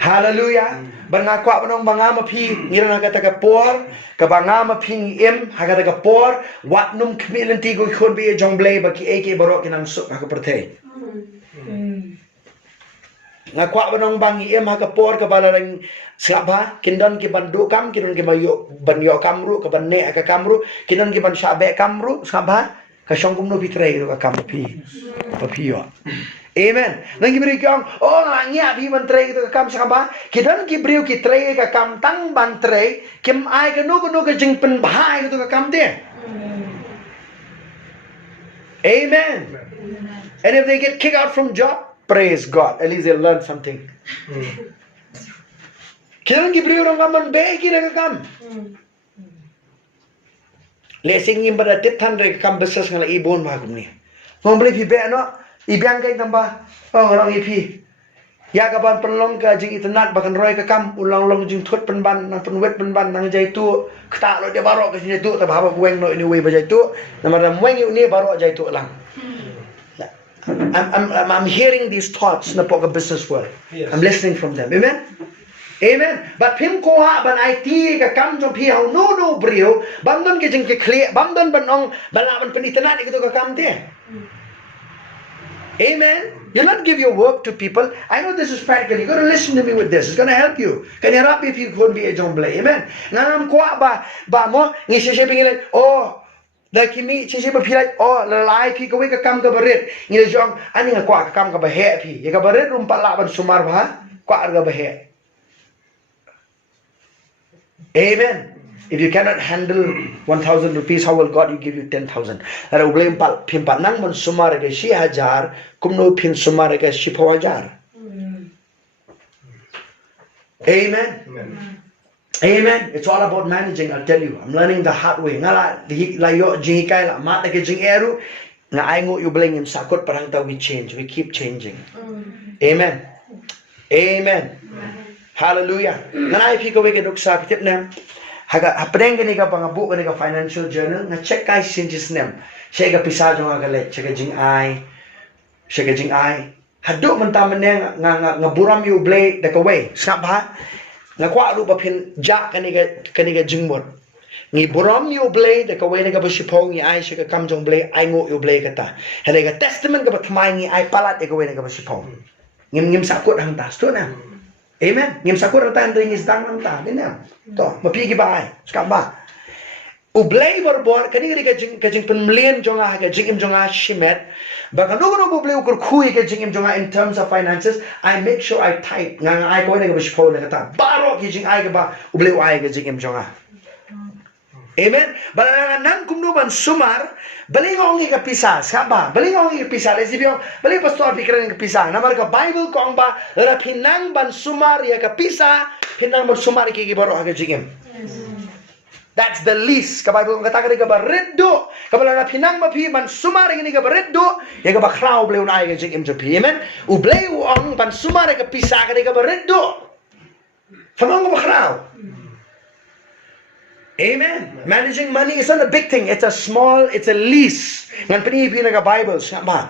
Hallelujah. Banga kwa banong banga mapi ngira na kata ka por ka banga mapi im ha kata ka por wat num kmilanti go khon be jong blay ba ki eke baro kinang suk ha ka pertei. Nga kwa banong bangi im ha ka por ka balarang sapa kindon ki bandu kam kindon ki bayo banyo kamru ka banne ka kamru kindon ki ban sabe kamru sapa ka shongkum no pitrei ka kampi papio. Amen. Nang gibri kyong oh nganya bi bantrei gitu kam sakaba kidan gibriu ki trei ka kam tang bantrei kim ai ka no ka jing pen bahai gitu ka kam te. Amen. And if they get kicked out from job, praise God. At least they learn something. Kidan gibriu rong kaman be ki ka kam. Lesing im pada tip tan re kam business ngala ibon ma kum ni. Ngom beli pi be no ibang kay tamba orang ipi ya kaban penlong ka jing itnat bakan roy ka kam ulang long jing thut penban nang penwet penban nang jai tu kta lo dia barok ke sini tu ta baba weng no ini we ba jai tu namara weng ni barok jai tu lang I'm hearing these thoughts na po ka business world. Yes. I'm listening from them. Amen. But pim ko ha ban IT ka kam jong pi hau no brio bamdon ke jing ke clear bamdon ban ong balaban penitnat itu ka kam te. Amen. You not give your work to people. I know this is practical. You got to listen to me with this. It's going to help you. Can you help if you couldn't be a jomble? Amen. Ngam kwa ba mo ngi sese pingin oh da kimi sese ba pilai oh lalai pi ko ka kam ka barit ngi jong ani nga kwa ka kam ka ba he pi ya ka barit rum pala ban sumar ba kwa ga ba he. Amen. If you cannot handle 1,000 rupees, how will God give you 10,000? Ada ublem pal pimpa nang man sumar ke 6,000, kumno pin sumar ke 10,000. Amen. Amen. It's all about managing. I'll tell you. I'm learning the hard way. Ngala la yo jingi kai la mat ke jing eru. Nga ai ngo you bling im sakot parang ta we change. We keep changing. Amen. Amen. Hallelujah. Ngala if you go we ke duk sa tip nam. Haga hapdeng gani ka pangabu gani ka financial journal na check kai sinjis nem siya ka pisa jong agale siya ka jing ai haduk man ta maneng nga buram yu blay da ka way snap ha nga kwa ru ba pin ja kani ka jingmot ngi buram yu blay da ka way na ka ba sipong ngi ai siya ka kam jong blay ai ngo yu blay ka ta hale ka testament ka ba thamai ngi ai palat da ka way na ka ba sipong ngim sakot hang tas to na. Amen. Ngim sakot ratan ringis dang nang ta dinam. To mapigi ba ai. Ska ba. Ublay borbor kani ka jing penmlien jonga ka jing im jonga shimet. Ba ka no ublay ukur khui ka jing im jonga in terms of finances. I make sure I type ngang ai ko na ka bispo na ta. Baro ki jing ai ka ba ublay ai ka jing im jonga. Amen. Bala nang kumno ban sumar balingong ka pisa saba balingong ka pisa lesibyo bali pastor pikiran ka pisa namar ka Bible kong ba ra pinang ban sumar ya ka pisa pinang ban sumar ki baro aga jigem. That's the least ka Bible ka tagari ka ba reddo ka bala na pinang mapi ban sumar ni ka ba reddo ya ka ba kraw bleu na aga jigem to amen u bleu ang ban sumar ka pisa ka ba reddo famang ba kraw. Amen. Managing money is not a big thing. It's a lease. Ngan pani pinaga Bibles, ba?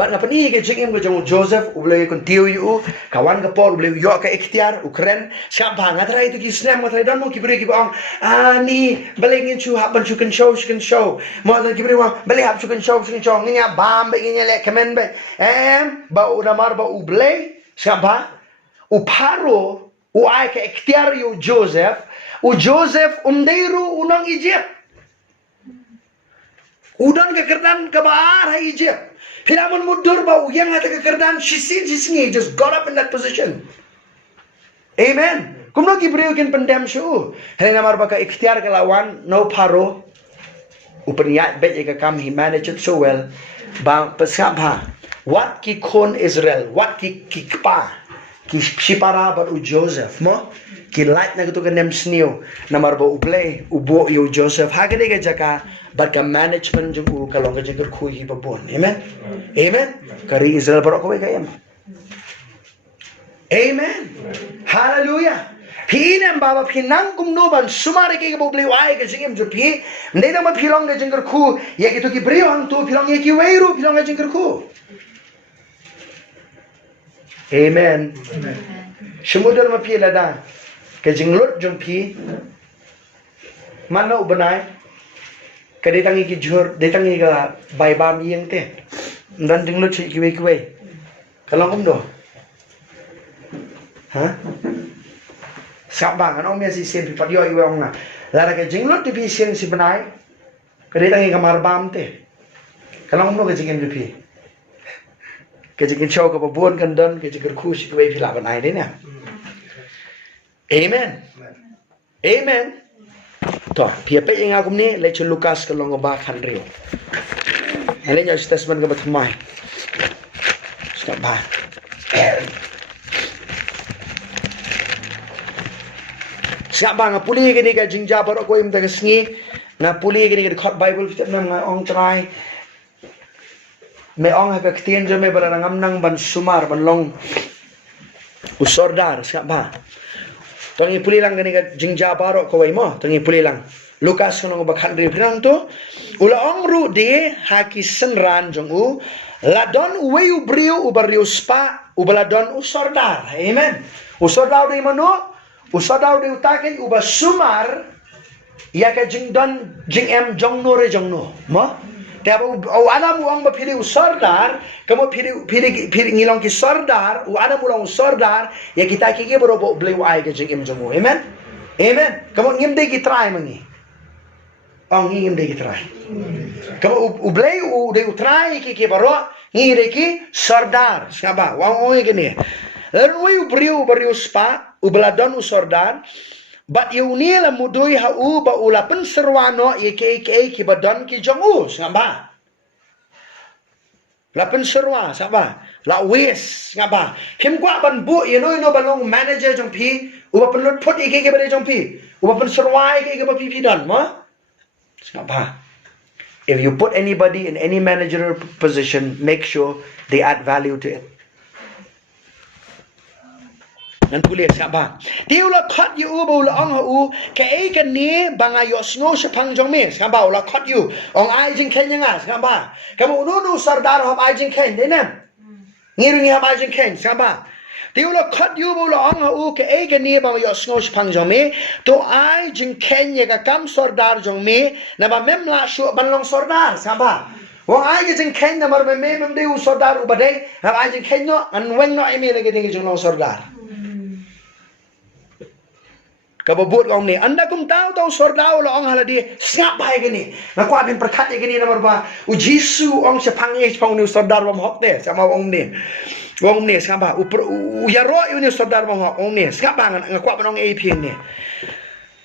But nga pani ke jingim ko jong Joseph ublay kon tiyo yu kawan ka Paul ublay yo ka ikhtiar Ukraine siya ba nga try to ki snap nga try don mo kibri ki bang ani balingin chu haban chu kan show mo dan kibri wa bali hap chu kan show nga bam ba nya le kamen ba ba udamar ba ublay siya ba uparo u ay ka ikhtiar yu Joseph u Joseph umdeiru unang Egypt. Udan kekerdan kebaar ha Egypt. Filamun mudur ba uyang ata kekerdan sisngi just got up in that position. Amen. Kumno kibriu kin pendam shu. Hela namar ba ka ikhtiar ka lawan no paro. Upaniat bet ka kam he managed it so well. Ba pasabha. What ki kon Israel? What ki kikpa? Ki sipara ba u Joseph mo? Kilat na gitu kenem sniu namar ba ublay ubo yo Joseph hagade ka jaka but ka management jung u kalong ka jengker kui hi babon. Amen. Amen. Kari Israel barok ko kayam. Amen. Hallelujah. Pinam baba pinang kumno ban sumare ke boblay ay ka jengem jupi ndeda ma pilong ka jengker ku ya gitu ki brio hang tu pilong ye ki weiru pilong ka jengker ku. Amen. Semudar ma pila da kajing lut jong pi mana ubenai kadetangi ki jur detangi ka bai bam yeng te dan jing lut chi kiwe kalong do ha sak bang an om ya si sen pi padyo iwe ong na lara ka jing lut pi sen si benai kadetangi ka mar bam te kalong do ka jing pi ka jing chow ka babon kan dan ka jing khu si kiwe pi la benai de na. Amen. Amen. Toh, pia pe yang aku ni lecu Lukas kalau ngobah kanrio. Ini yang statement ke bertemai. Stop bah. Siap bang, ngapuli kini ka jingja baru ko im tagasngi. Ngapuli kini ka khot Bible kita nam ngong try. Me ong ha ka ktien jo me barangam nang ban sumar ban long usordar siap bah. Tangi puli lang gani ka jingja baro ko way mo tangi puli lang Lukas kono bakhan ri prinang to ula ong ru de haki senran jong u ladon uwe u brio u barrio spa u baladon u sordar. Amen. U sordar de mano u sordar de utake u basumar ya ka jingdon jing em jong no re jong no mo Tapi ana mu ang mapili sordar, kamu pili ngilong ki sordar, ana mu lang sordar, ya kita kiki berobo beli ai ke jing jamu. Amen. Amen. Kamu ngim de ki try mangi. Ang ngim de ki try. Kamu ublei de try ki baro ngi de ki sordar. Saba, wang oi gini. Lalu beriu spa, ubladon sordar. But you nila mudui hau ba ula penserwano ye ki badon ki jongu ngaba. La penserwa saba. La wis ngaba. Kim kwa ban bu ye no balong manager jong pi uba penlut put ye ki bade jong pi. Uba penserwa ye ki ba pi don mo. Ngaba. If you put anybody in any managerial position, make sure they add value to it. Nan pulih siapa? Dia ulah cut you ulah ang hu ke kan ni bangayo snow sepang jong me siapa ulah cut you ong ai jing ken yang siapa? Kamu unu sardar hab ai jing ken dena. Ngiru ni hab ai jing ken siapa? Dia ulah cut you ulah ang hu ke kan ni bangayo snow sepang jong me to ai jing ken ye ka kam sardar jong me na ba mem la shu ban long sardar siapa? Wong ai ke jing ken na mar me mem de sardar ubadai hab ai jing ken no an weng no emi lagi ding jong long sardar. Kababut kong ni, anda kum tahu sordau lo ong haladi snap hai gini. Ngaku abin perkat ye gini namar ba. U Jisu ong sepang ni sordar bam hok de sama ong ni. Wong ni sama u yaro ni sordar bam hok ong ni. Skap bangan ngaku abin ong AP ni.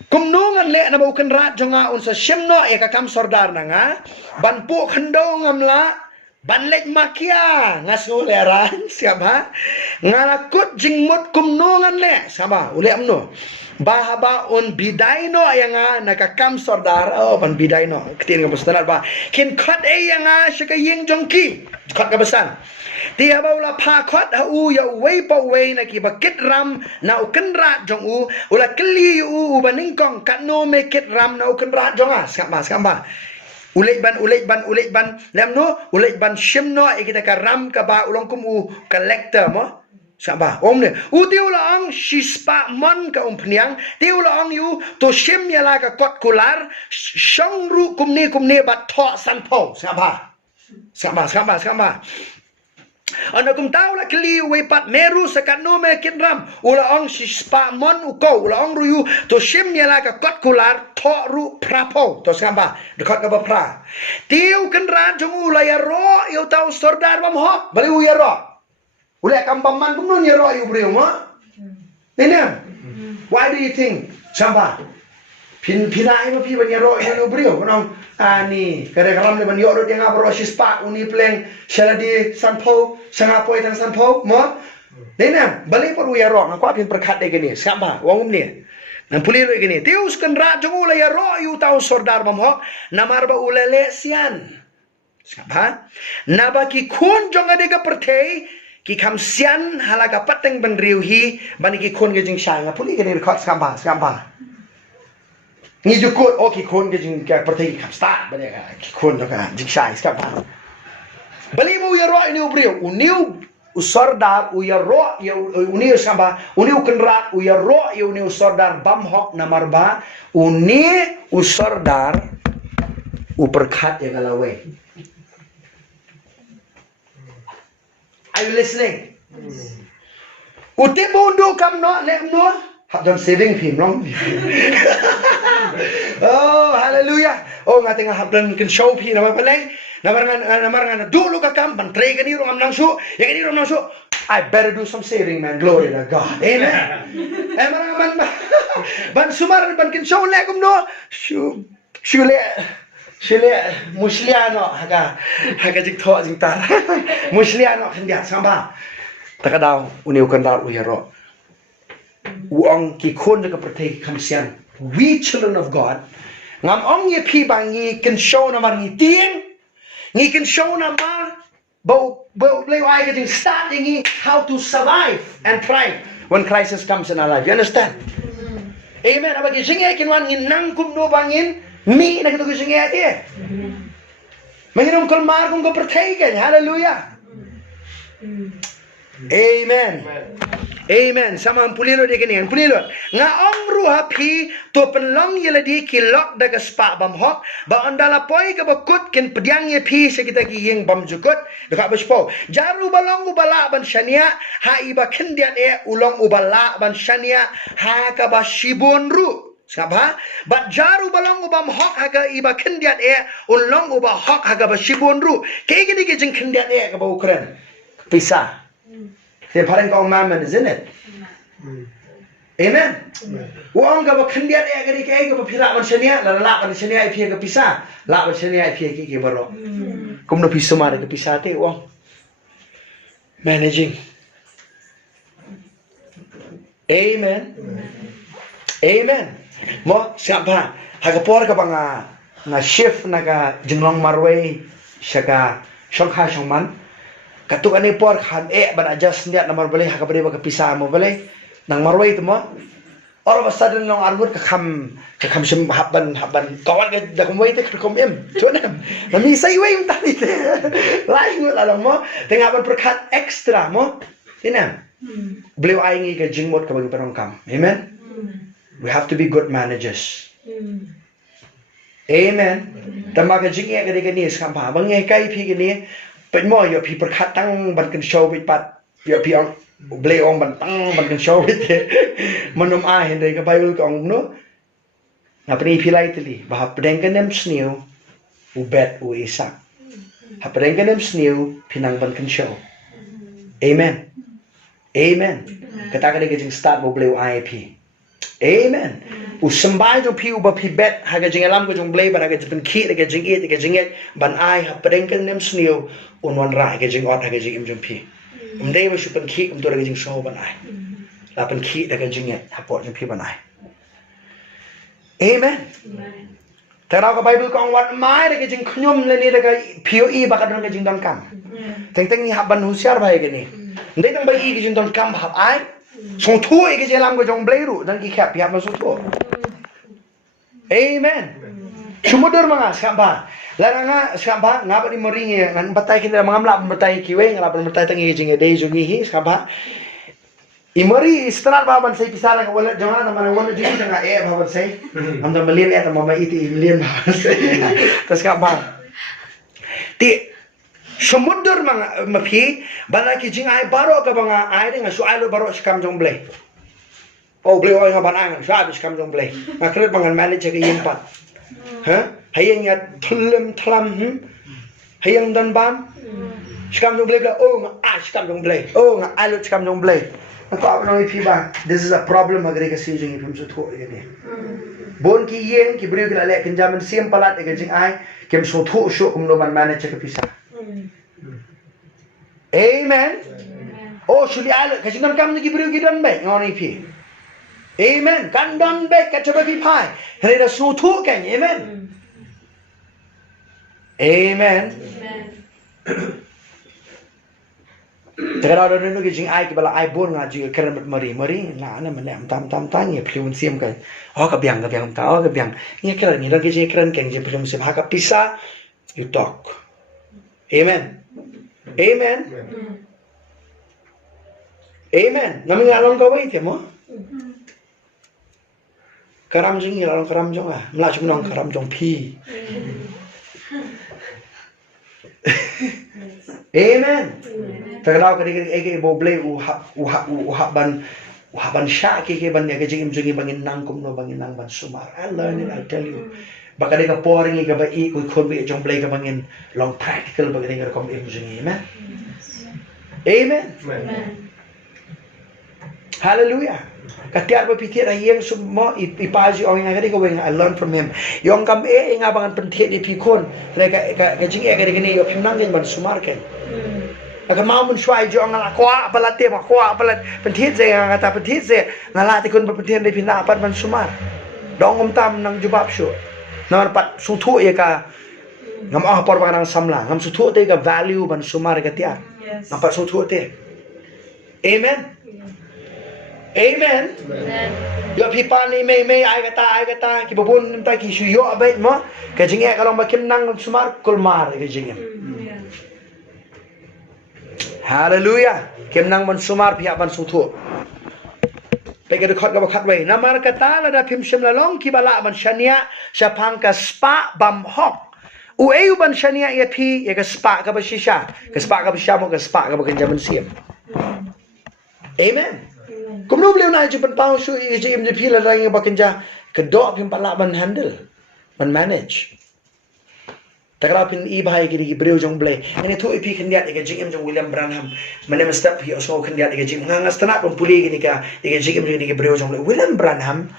Kum nungan le na bukan rat jonga un sa shimno ye kakam sordar na nga. Ban pu khendo ngamla ban lek makia ngasu leran siapa? Ngalakut jingmut kum nungan le sama ule amno. Bahaba on bidaino yang nakakam sordar ban bidaino ketin ka besar ba kin khat yang shika ying jongki khat ka besar dia ba ula pha khat u ya wei pa wei na ki ba kit ram na u ken ra jong u ula kli u ba ning kong kat no me kit ram na u ken ra jong skamba ulek ban lam no ulek ban shim no e kita ka ram ka ba ulong kum u collector mo siapa? Om ni. Dia ulang si spa man ka peniang. Dia ulang you to shim ya la ka kot kular. Shang ru kum ni bat thọ san po. Siapa? Anda kum tahu lah keli wepat meru sekat no me kinram. Ulang si spa man uko. Ulang ru you to shim ya la ka kot kular thọ ru prapo. To siapa? Dekat ka ba pra. Dia kan ran jong ulaya ro you tahu sordar bam ho. Bali u ya ro. Ulek kampaman pun non yero you brio mo. Nena. Why do you think? Samba. Pinai mo pi ban yero you brio konong ani kare karam le ban yoro dia ngabro si spa uni pleng shaladi sanpo sangapo itang sanpo mo. Nena, balik por yero ngako apin perkat de gini. Samba wong ni. Nan pulih ro gini. Tius kan ra jong ula yero you tau sordar bam ho. Namar ba ulele sian. Samba. Nabaki kun jong ade ka pertei ki kam sian halaga pateng ban riuhi bani ki khon ge jing shang puli ge ni khot skamba ni ju ko o ki khon ge jing ka pertei kam start bani ki khon ka jing shang skamba bali mu ya ro ni ubrio uniu usordar u ya ro ya uniu skamba uniu kenra u ya ro ya uniu sordar bam hok namar ba uni usordar u perkhat ya galawe. Are you listening? Ute bondo kam no lem no. Hab don saving him long. Oh, hallelujah. Oh, nga tinga hab don kan show pi na mapalay. Namarangan dulu ka kam ban tre ganiro ngam nang su. Ya ganiro nang su. I better do some saving, man. Glory to God. Amen. Marangan ban sumar ban kan show le kum no. Shule musliano haga jing tho jing tar musliano kan dia samba takadaw uniu kan dar uyaro uang ki khon ka pertei kamsian we children of God ngam ong ye pi bang ye can show na mar ni tieng ni can show na mar bo play ai getting starting how to survive and thrive when crisis comes in our life. You understand? Amen. Abagi singe kin wan nang kum no bangin mi na kito gusto nga ati. Manginom kalmar kung kapertay ka. Hallelujah. Amen. Amen. Sama pulilo dia kini. Pulilo. Nga ong ruha pi to penlong yela di kilok daga spa bam hok. Ba andala poi ka bakut ken pediang ye pi sekita ki yeng bam jukut. Dekat bespo. Jaru balong ubala ban shania ha iba kendian ulong ubala ban shania ha ka ba shibun ru. Siapa? Bat jaru balong ubam hok haga iba kendian ulong uba hok haga ba shibun ru. Kayak gini ke jeng kendian ka ba Ukraine. Pisah. The parent commandment is in it. Amen. Wong ka ba khandian gari ke ka ba phira ban shania la ban shania phi ka pisa la ban shania phi ki baro. Kum no pisa mare ka pisa te wong. Managing. Amen. Amen. Mo siapa haga por ka ba nga shift naga jinglong marway saka shongha shongman katuk ani por khan ban adjust niat namar bale ha kabare ba pisa mo bale nang marway to mo all of a sudden long armut ka kham sim haban kawan ka da kumway te kom em chonam na mi sai way tani te lai ngut la mo tengah ban perkat extra mo tinam beliau aingi ka jingmot ka bagi perong kam. Amen. We have to be good managers. Amen. Tamaga jingi ka ni skam pa bangai kai phi niเป็นมออยู่พี่ประคัดตั้งบันกันโชว์ไปปัดอยู่พี่องเบลองบันตั้งบันกันโชว์ไปเถอะมันน้ำอาเห็นเลยกับไบเบิลกองเนาะนับนี้พี่ไล่ตลีบ่ฮับประเด็นกันน้ำสนิวอุเบดอุอิสักฮับประเด็นกันน้ำสนิวพี่นังบันกันโชว์เอเมนเอเมนกระตากระเดกจึงสตาร์ทบ่เบลไอพี่เอเมนอุสมบายจงพี่อุบพี่เบ็ดหากจึงอลัมก็จงเบลบันหากจะเป็นขี้หากจึงเอ็ดหากจึงเอ็ดบันไอฮับประเด็นกันน้ำสนิววันรายหากจึงอดหากจึงอิมจงพี่ได้ว่าชุเป็นขี้ตัวหากจึงโชว์บันไอลาเป็นขี้หากจึงเอ็ดฮับปอดจงพี่บันไอเอเมนแต่เรากับไบเบิลกองวัดไม้หากจึงขย่มเลยนี่หากพี่อีบักกันหากจึงดอนกำแต่นี่ฮับบันหุเสียร์ไปกันนี่ได้ตั้งใบอีกจึงดอนกำฮับไอส่งทั่วอีกจะลำก็จงเบลรู้ดังกี่แคบพี่ฮับมาส่งทั่วเอเมนชุมดุร์มังสกัมบาแล้วงั้นสกัมบางาบนี่มริงเงั้นบัตรที่เรามังลาบัตรคิวงาบัตรตั้งยี่จริงเดย์จุงี้สกัมบาอิมรีสตาร์บาบันใส่พิซซ่าแล้วก็วันจังหวะนั้นมันวันจริงจังบาบันใส่ทำจำเลียนแต่มาอีทีเลียนบาบันใส่แต่สกัมบาที่สมุดร์มังมาพี่บันนั้นคิดจริงไอ้บารอกกับงาไอ้เรื่องสุไอ้ลูบารอกสกัมจงเบลโอ้เบลว่าบันไอ้กันสุไอ้สกัมจงเบลมาเคลื่อนบังกันแมเนเจอร์ก็ยิงปัดฮะให้ยังยัดทลัมให้ยังดันบานสกัมจงเบลก็โอ้งาสกัมจงเบลโอ้งาไอ้ลูสกัมจงเบลแล้วก็เอาหน่อยพี่บ้าง this is a problem มาเกรงกับสิ่งที่ผมสุดโหดอย่างนี้บนกี่เย็นกี่บริวารเล็กกันจามันเสียมปลัดเอกจริงไอ้เก็บสุดโหดชั่วคุมโดมันแมเนเจอร์กับพิซซ่าเอเมนโอ้ชุลีไอ้ลูกกันจริงดันกำนี่กี่บริวารดันเบกงอนี่พี่เอเมนกันดันเบกกันจะไปพี่พายเฮ้ยเราสุดโหดกันเอเมนเอเมนแต่เราเดินนู่นก็จริงไอ้กี่บลาไอ้บุญงาจีก็เรื่องมรีน่าเนี่ยมันแหลมตามเงี้ยพลิวเสียมกันอ๋อกับยังตาอ๋อกับยังเนี่ยแค่นี้เราก็จะแค่เก่งจะพลิวเสียมหากับพิซซ่า you talk amen amen amen นั่นมันอะไรก็ไม่ใช่มั้งคารามจริงเหรอคารามจงอ่ะมันลาชุมน้องคารามจงพี่amen แต่เราก็ได้ไอ้โบเบลอุหะบันชาเกี่ยบันเนี่ยก็จริงบังอินนังกุมโนบังอินนังบันสุมา I learn it I tell you บักได้ก็พอริงกับอีกคนไปจงเบลกับบังอินลอง practical บักได้ก็คอมเอ็มจริงไหม amen hallelujah กัตยาร์ไปพิธีอะไรยังสมมติอีป้าจีองยังก็ได้ก็เวง I learn from him ยองกำงาบังอันเป็นเทศอีพีคนอะไรก็จริงก็ได้ก็นี่ยพิมนั่งยังบันสุมาร์กันแล้วก็มามันช่วยจองงาขวาปลัดเตะมาขวาปลัดเป็นเทศเสียงาแต่เป็นเทศเสียงาลาที่คนเป็นเทศในพินาปัดมันสุมาร์ดองตามนังจุบับชัวนั่นปัดสุทุเอกางามปอร์บางนังสัมลางามสุทุเตกับ value มันสุมาร์กันที่อ่ะงามปัดสุทุเต amen amen ยอพี่ปานี่ไม่ไอ้กตากี่บุญตากี่ชุยโยอาเบดมั้งก็จริงก็ลองมาคิดนั่งสุมาร์กุลมาร์ก็จริงHallelujah. Kem nang man sumar pihak ban sutu. Pega de khot ga khat wei namar kata la da phim shem la long ki bala ban shania sha phang ka spa bam hok u eu ban shania ye phi ye ka spa ka ba shisha ka spa ka ba sha mo ka spa ka ba kan jaman siam amen kum no bleu na ju ban pau shu ye jim de phi la ra ye ba kan ja ka do phim bala ban handle ban manage Takra pin I bahai kiri breu jong ble ini tu ipi kendiat ika jing jong William Branham mana mestap hi osmo kendiat ika jing ngangas tanak pun puli gini ka ika jing ika breu jong ble William Branham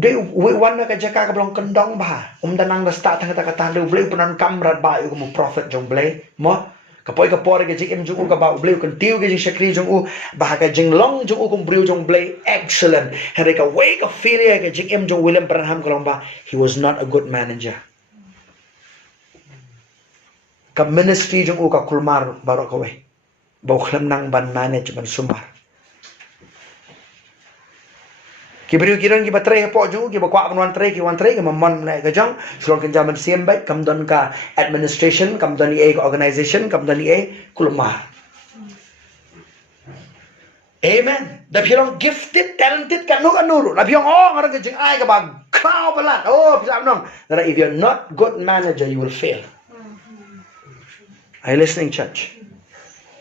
de wana ka jaka ka blong kendong bah danang da sta tang ta ka tan de ble punan kamrat ba yu mo prophet jong ble mo kapoi ka por ika jing jong ka ba ble kan tiu ka jing shakri jong u bah ka Jinglong jong kum breu jong ble excellent hari ka wake of failure ka jing jong William Branham kalong ba he was not a good manager ka ministry jong u ka kulmar baro ka we bau khlam nang ban manage ban sumar ki beriu kirang ki batre po jong ki ba kwa ban tre ki wan tre ki mamon na ka jong slong kan jaman sim bai kam don ka administration kam don e organization kam don e kulmar amen da pirong gifted talented kan no anuru da pirong ngarang ka jing ai ka ba crowd balat pisam nong that if you're not good manager you will fail. Are you listening, church?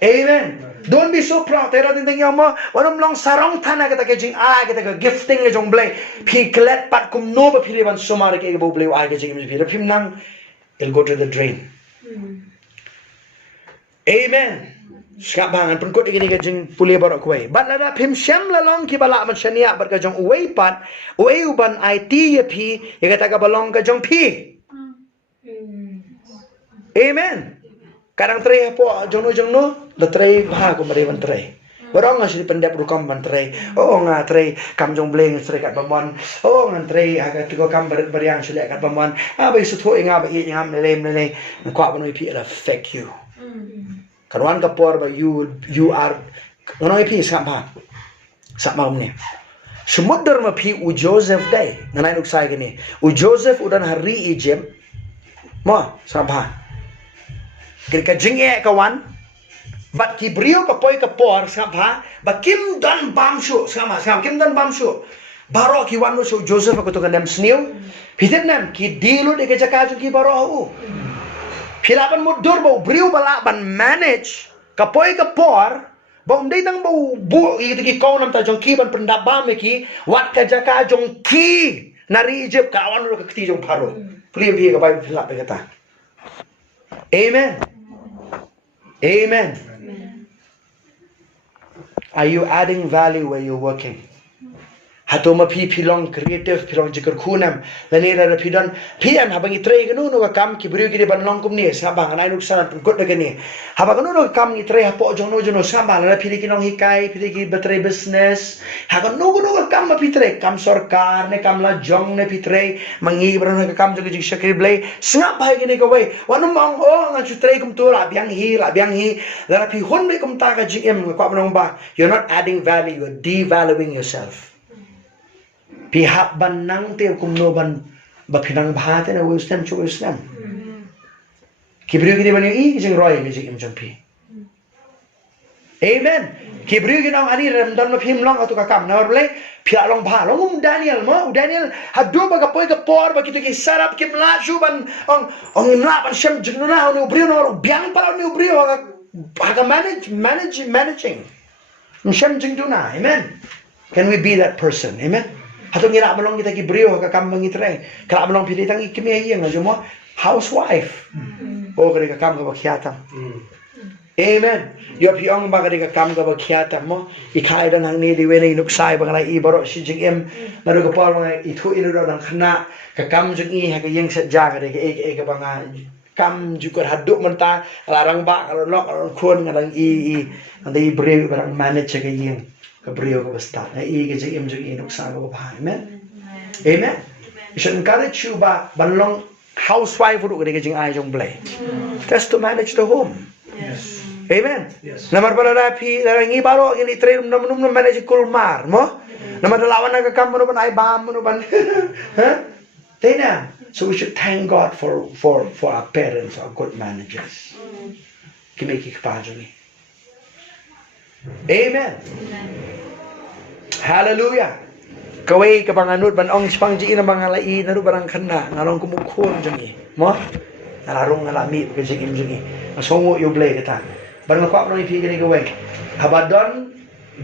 Amen. Don't be so proud. Tera din tingyo mo, wanam long sarong tana kita kajing kita ka gifting ka jong blay. Piklet pat kum no ba piliban sumar ka ibo blay ay kajing pila pim nang it'll go to the drain. Amen. Skap bangan pun kot ikini kajing puli barok kuai. Bat lada pim syam lalong ki bala man syania bar ka jong uway pat, uway uban IT ya pi, ya kata ka balong ka jong pi. Amen. Kadang tray po jongno the tray bah ko mari ban tray barang ngasih pendap rukam ban tray nga tray kam jong bleng tray kat bamon nga tray aga tigo kam beriang sule kat bamon bai su tho inga ba i ngam lele kwa ban pi la fake you kan wan ka por ba you are ngono pi sam ba sama umne sumudar ma pi u Joseph dai nanai nuk sai gini u Joseph udan hari Egypt mo sabha Kira jing kawan, bat ki brio ka poi ka por sabha, ba kim dan bamshu sama kim dan bamshu. Baro ki wanu so Joseph ko to kandam snew, pitet nam ki dilu de ka jaka ki baro u. Pilaban mo dur ba brio bala ban manage ka poi ka por, ba umdai tang ba bu itu ki kau nam ta jong ki ban pendap ba me ki wat ka jaka jong ki nari Egypt ka wanu ka kti jong paro. Pria ka ba pilap ka ta. Amen. Amen. Are you adding value where you're working? Hatoma pi pilong creative pilong jikar kunam lanira pidon pian habang itre ganu no kam ki brio ki ban long kum ni sabang anai nuk san pun kot gani habang no kam ni tre hapo jong no jono sabang la pili ki nong hikai pili ki batre business hagan no kam ma pitre kam sarkar ne kam la jong ne pitre mangi bran kam jog jik shakri blai snap bai gini ko wei wanum mong ngan chu tre kum tu la biang hi la pi hon be kum ta ka gm ko abnong ba you're not adding value, you're devaluing yourself. Pihak ban nang te kum no ban ba pinang bahate na wisdom chu wisdom kibrio gini ban i jing roy ni jing jampi amen kibrio gini ang ani ram dan ma phim long atu ka kam na ble pia long ba long Daniel hadu ba ka poi ka por ba kitu ki sarap kim la chu ban ong imla ban shem jing na no brio no biang pa no brio ka managing shem jing du na amen can we be that person amen Hatong gira malong kita ki brio ka kam mangitre. Kala malong pili tang ikimi yang ajo mo housewife. O kare ka kam ka bakhiatam. Amen. Yo piong ba kare ka kam ka bakhiatam mo ikai dan hang ni diwe ni nuksai ba kana i baro si jing em naru ka par ma itu inu dan khna ka kam jing i ha ka yeng set ja kare ka ka banga kam jukor haduk menta larang ba kalau lok kalau khon ngadang i andai brio barang manage ka yeng Brio ko basta na i ge im jing inok sa ko ba amen amen you should encourage you ba banlong housewife ru ge jing ai jong blay just to manage the home yes amen yes namar pala rapi ngi baro ini train num manage kulmar mo namar lawan na ka kam no ban ai bam no ban ha tena so we should thank God for our parents our good managers ki make ik pa jong amen Hallelujah. Kaway kabanganut banong spang ji na mga lai na barang kana ngarong kumukhon jangi. Mo? Narong ngalami ka jing jangi. Masongo yo blay kata. Barang ko ni pi gani kaway. Habadon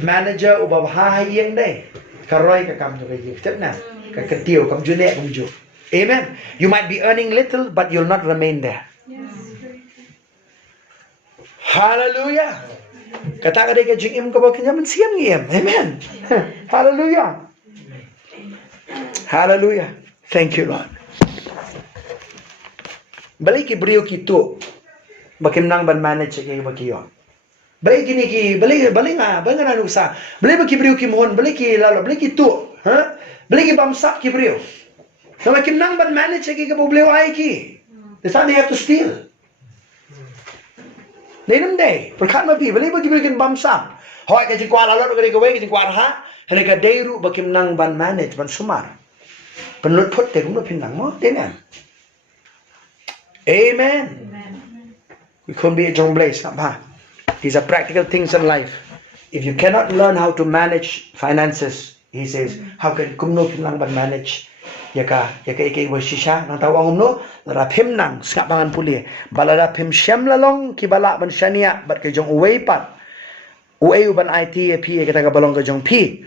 manager u babahayeng dai. Karoy ka kam to kay step na. Ka ketiyo kam june kam ju. Amen. You might be earning little but you'll not remain there. Hallelujah. Kata ka ka jing ka ba kanya man siyam ngiem. Amen. Hallelujah. Hallelujah. Thank you, Lord. Balik ibriyo kito. Bakim nang ban manage kay bakiyo. Balik kini ki balik nga nanu sa. Balik ibriyo ki mohon, balik ki lalo, balik ito. Ha? Balik bamsak ki ibriyo. So bakim nang ban manage kay ka problema ay ki. That's how they have to steal. They don't day. Perkat mapi balik ibriyo bamsak. Hoy ka jingkwala lalo ka kaway ka jingkwala ha. Hana ka dayru bakim nang ban manage ban sumar. Penut put te kumno pinang mo, amen. Amen. We couldn't be a jong blaze, not. These are practical things in life. If you cannot learn how to manage finances, he says, how can kumno pinang ban manage? Yaka ikay wa shisha nang tawang umno larapim nang skap bangan puli. Balarapim syam lalong kibala ban syania bat ke jong uway pat. Uway ban IT pi kita ka balong ke jong pi.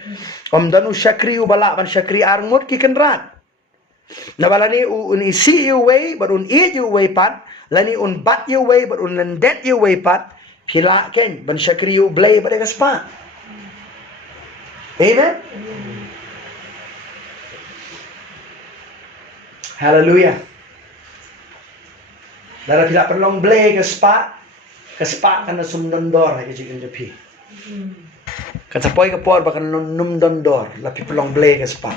Om danu syakri ubala ban syakri armut ki kenrat. Nabalani un isi you way but un eat you way pat lani un bat you way but un landet you way pat pila ken ban syakri you blay pada kaspa. Amen. Hallelujah. Dara pila perlong blay kaspa kana sumdondor ay kajik injapi. Kan sapoy ka por bakan numdondor lapi perlong blay kaspa.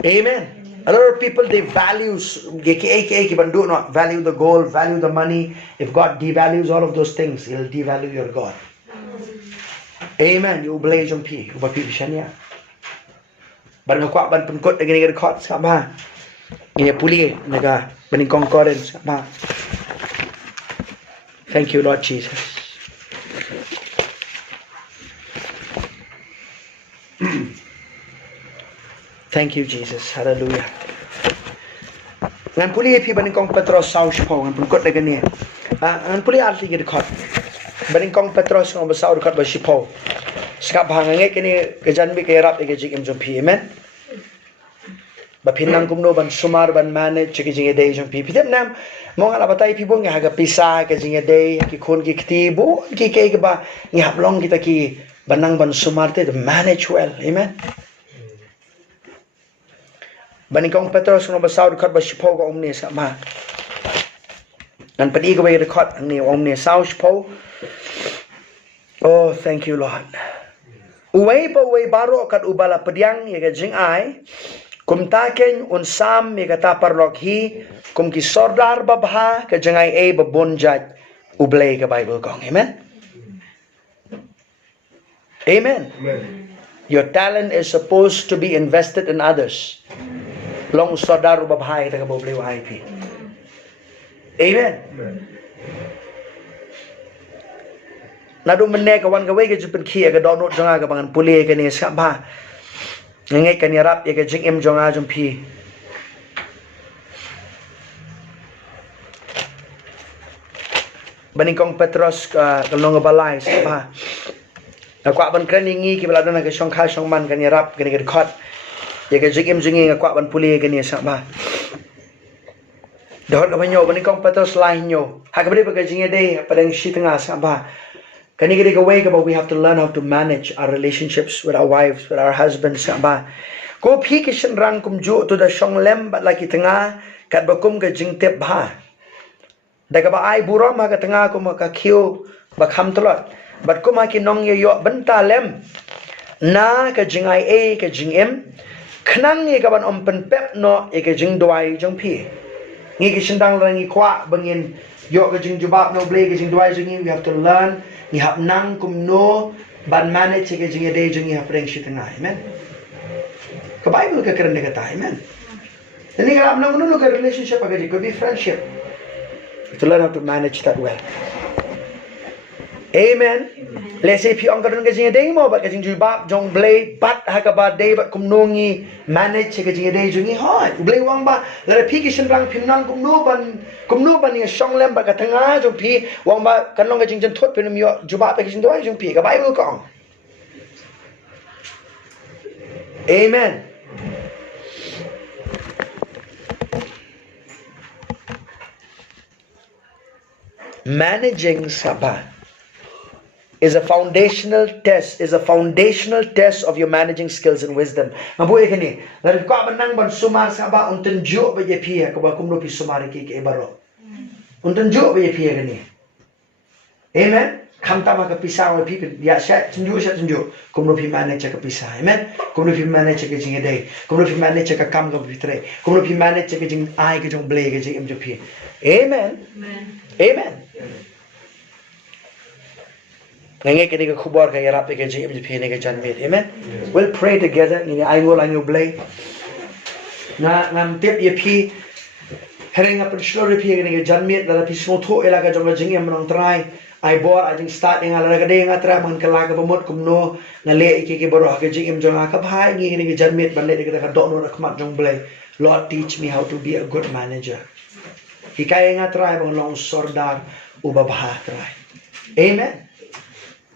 Amen. A lot of people they value the gold, value the money. If God devalues all of those things, He'll devalue your God. Amen. You blay jong pi, ubapi bisanya. Barang kuat ban penkot lagi negara kot sama. Ini puli naga baning konkoren sama. Thank you, Lord Jesus. Thank you, Jesus. Hallelujah. Ngan puli pi baning kong Petros saus po ngan pungkot na gani. Ngan puli alti gid kot. Baning kong Petros ng basaw kot ba sipo. Skap hangenge kini kejanbi kay rap ikajik im jompi. Amen. Bapinang kumno ban sumar ban manage chikijing day jompi. Pitep nam mo nga labatay pi bong haga pisa kajing day ki kon ki ktibo ki kay ba ni hablong kita ki banang ban sumar te manage well. Amen. Baning kong Petros ng basaw kot ba sipo ko omni sa ma. Nan padi ko ba record ang ni omni saw sipo. Oh, thank you, Lord. Uway pa uway baro kat ubala padiang yaga jing ay kumtaken unsam yaga taparlog hi kum ki sordar babha ka jangay ay babonjat ublay ka Bible kong. Amen. Amen. Your talent is supposed to be invested in others. Long sordar babhay ta ka boblay wa IP. Amen. Nadu menne ka wan ka we ka jupen khia ka donot jonga ka bangan puli ka ni sa ba. Ngai ka ni rap ya ka jing em jonga jum pi. Baning kong Petros ka long balay sa ba. Na kwa ban kran ngi ki bala na ka shong kha shong man ka ni rap ka ni ka khot. Ya ka jing em jingi nga kwa ban puli ka ni sa ba. Dahol ka banyo baning kong Petros lain nyo. Ha ka bali pa ka jingi day padang shi tanga sa ba. Kanigiri ka way ka ba we have to learn how to manage our relationships with our wives, with our husbands sa ba. Ko phi ki shin rang kum ju to da shong lem ba la ki tanga kat ba kum ka jing tep ba. Da ka ba ai buram ha ka tanga ko ma ka khiu ba kham tolot. Bat kum ha ki nong ye yo banta lem. Na ka jing ai e ka jing em. Khnang ye ka ban om pen pep no e ka jing dwai jong phi. Ngi ki shin dang rang i kwa bangin yo ka jing jubab no ble ka jing dwai jing we have to learn ni hap nang kum no ban manage ke jing day jing hap reng shit na. Amen. Ka Bible ka karen kata. Amen. Ini ka nang no ka relationship aga could be friendship. To learn how to manage that well. Amen. Let's say pi ong kadun ka jing day mo ba ka jing jubab jong blay bat ha ka ba day ba kum nongi manage ka jing day jungi hoi blay wang ba la pi ki shin rang pim nang kum no ban ni shong lem ba ka tanga jong pi wang ba kan long ka jing jan thot pin mi jubab ka jing doi jong pi ka bible kong. Amen. Managing Sabbath is a foundational test of your managing skills and wisdom. Mabuhay ka ni. Lahat ko abanang ban sumar sa ba unten jo ba ye pia ka ba kumlo pi sumar ki ke baro. Unten jo ba ye pia ka ni. Amen. Kanta ma ka pisa wa pi ya sha tunjo kumlo pi manage ka pisa. Amen. Kumlo pi manage ka jing day. Kumlo pi manage ka kam ka pitre. Kumlo pi manage ka jing ai ka jong blay ka jing jo pi. Amen. Amen. Ngenge kini ka khubor ka yarap ke jing im phene ka janmit. Amen. We'll pray together. Ini I blay. Na ngam tip ye phi hereng apun slore phi kini ka janmit la phi smotho ela ka jong jing im nong try. I bor I jing start ing ala ka de ngatra man kala ka bamot kumno ngale ke boro ka jing im jong ka bhai ngi kini ka janmit ban le ka do no khmat jong blay. Lord, teach me how to be a good manager. Hikaya nga try bang long sordar ubabha try. Amen.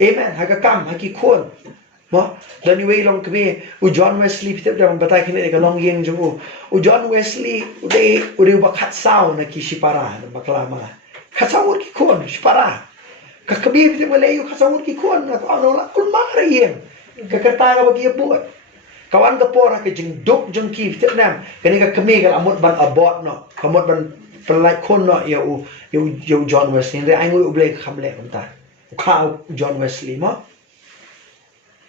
Amen. Hagakam, hakikun. Mo, dan iwe long kami. John Wesley pitip dah membatay kini ka long yeng jung. John Wesley udah bakat sao na kisipara na baklama. Kasawur kikun, sipara. Kakabi pitip wala yung kasawur kikun. Ano la kun mara yeng. Kakartaga bagi buat. Kawan kapora ka jing duk jung ki pitip nam. Kani ka kami ka amot ban abot no. Kamot ban pelai kun no you John Wesley. Re aingu ublay kamle kunta. Kau John Wesley mo.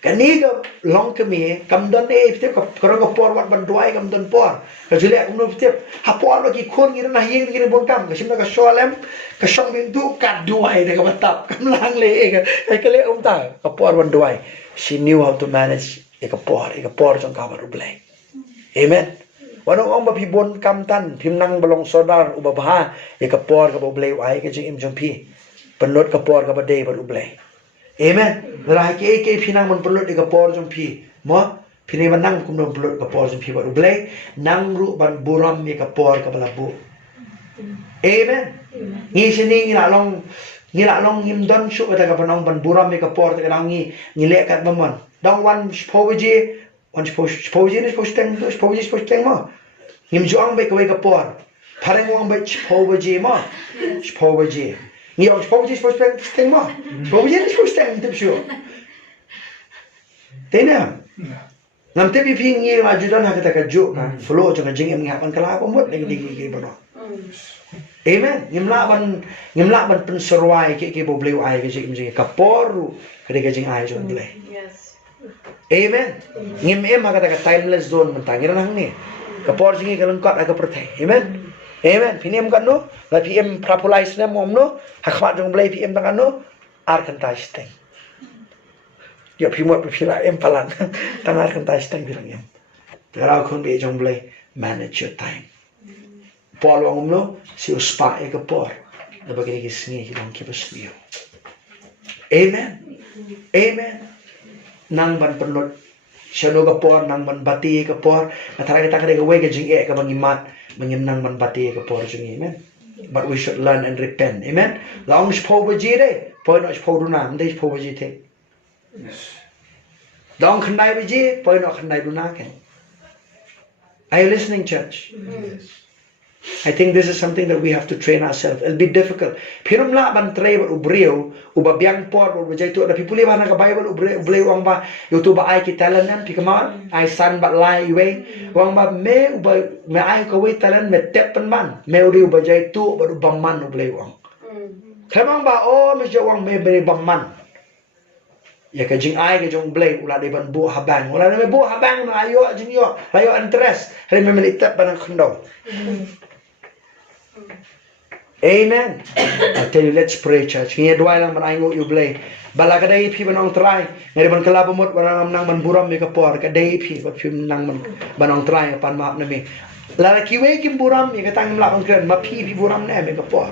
Kani ka long kami kamdon pitip ka karang ka por wat ban duai kamdon por. Ka jule kumno pitip hapor bagi kun ngira na yeng ngira bon kam ka simna ka sholem ka shong bing du ka duai de ka batap kamlang le ka kale umta ka por ban duai. She knew how to manage ka por jong ka baru blay. Amen. Wanong ong mapibon kamtan pimnang balong sodar ubabha ka por ka blay ai ka jing im jong pi. Penut kapor ka badai baru blay. Amen. Rai ke pinang mon penut ka por jong pi. Mo pini manang kum penut ka por jong pi baru blay. Nang ru ban buram ka por ka balabu. Amen. Ngi sini ngila long ngim don shu ka ka panong ban buram ka por ka nang ngi le kat mamon. Dong wan spoje ni sposteng mo. Ngim juang be ka por. Pareng wang be spoje mo. Spoje. Ni orang spoji sposteng mah. Spoji ni sposteng tu sure. Tena. Nam te bi ping ni majudan ha kata kajuk kan. Flow jangan jeng em ngapan kala apa mut lagi digi bono. Amen. Ngimla ban penseruai ke bo bleu ai ke jeng kaporu ke jeng ai jon bleu. Yes. Amen. Ngim em ha kata timeless zone mentangir nang ni. Kapor jeng ke lengkap aga pertai. Amen. Amen. PM kan no, la PM propulais na mom no, hakmat jong blay PM kan no, arkantai steng. Ya pimot pila em palan, tang arkantai steng bilang em. Terau kon be jong blay manage your time. Paul wang no, si uspa e kapor. Na bagay ki sngi ki long kibas niyo. Amen. Amen. Nang ban penot siya no kapor nang ban bati kapor, na tara kita kada gaway ka jing e ka bangimat. Menyenang menbati ke por jeng. Amen. But we should learn and repent. Amen. Laung spo baji de, poi no spo duna, mde spo baji te. Daung khandai baji, poi no khandai duna ken. Are you listening, church? Yes. I think this is something that we have to train ourselves. It'll be difficult. Pirum la ban tray ba ubriyo, uba biang por ba jay tu ada pipuli ba na ka Bible ubriyo wang ba yo tu ba ai ki talent nan pikama ai san ba lai we wang ba me uba me ai ka we talent me tep pen man me uri uba jay tu ba uba man ubriyo wang. Kemang ba oh me jawang me be man. Ya ka jing ai ka jong blay ula de ban bu habang ula me bu habang na ayo jing yo ayo interest re me me tep ban khndo. Amen. I tell you, let's pray, church. Ngayon dua lang manayong ublay. Bala kadai pi banong try. Ngayon ban kalabamot wanang nang man buram mi kapor kadai pi ba pi nang man banong try pan maap na mi. Lalaki we kim buram mi katang mlakon kren ma pi buram na mi kapor.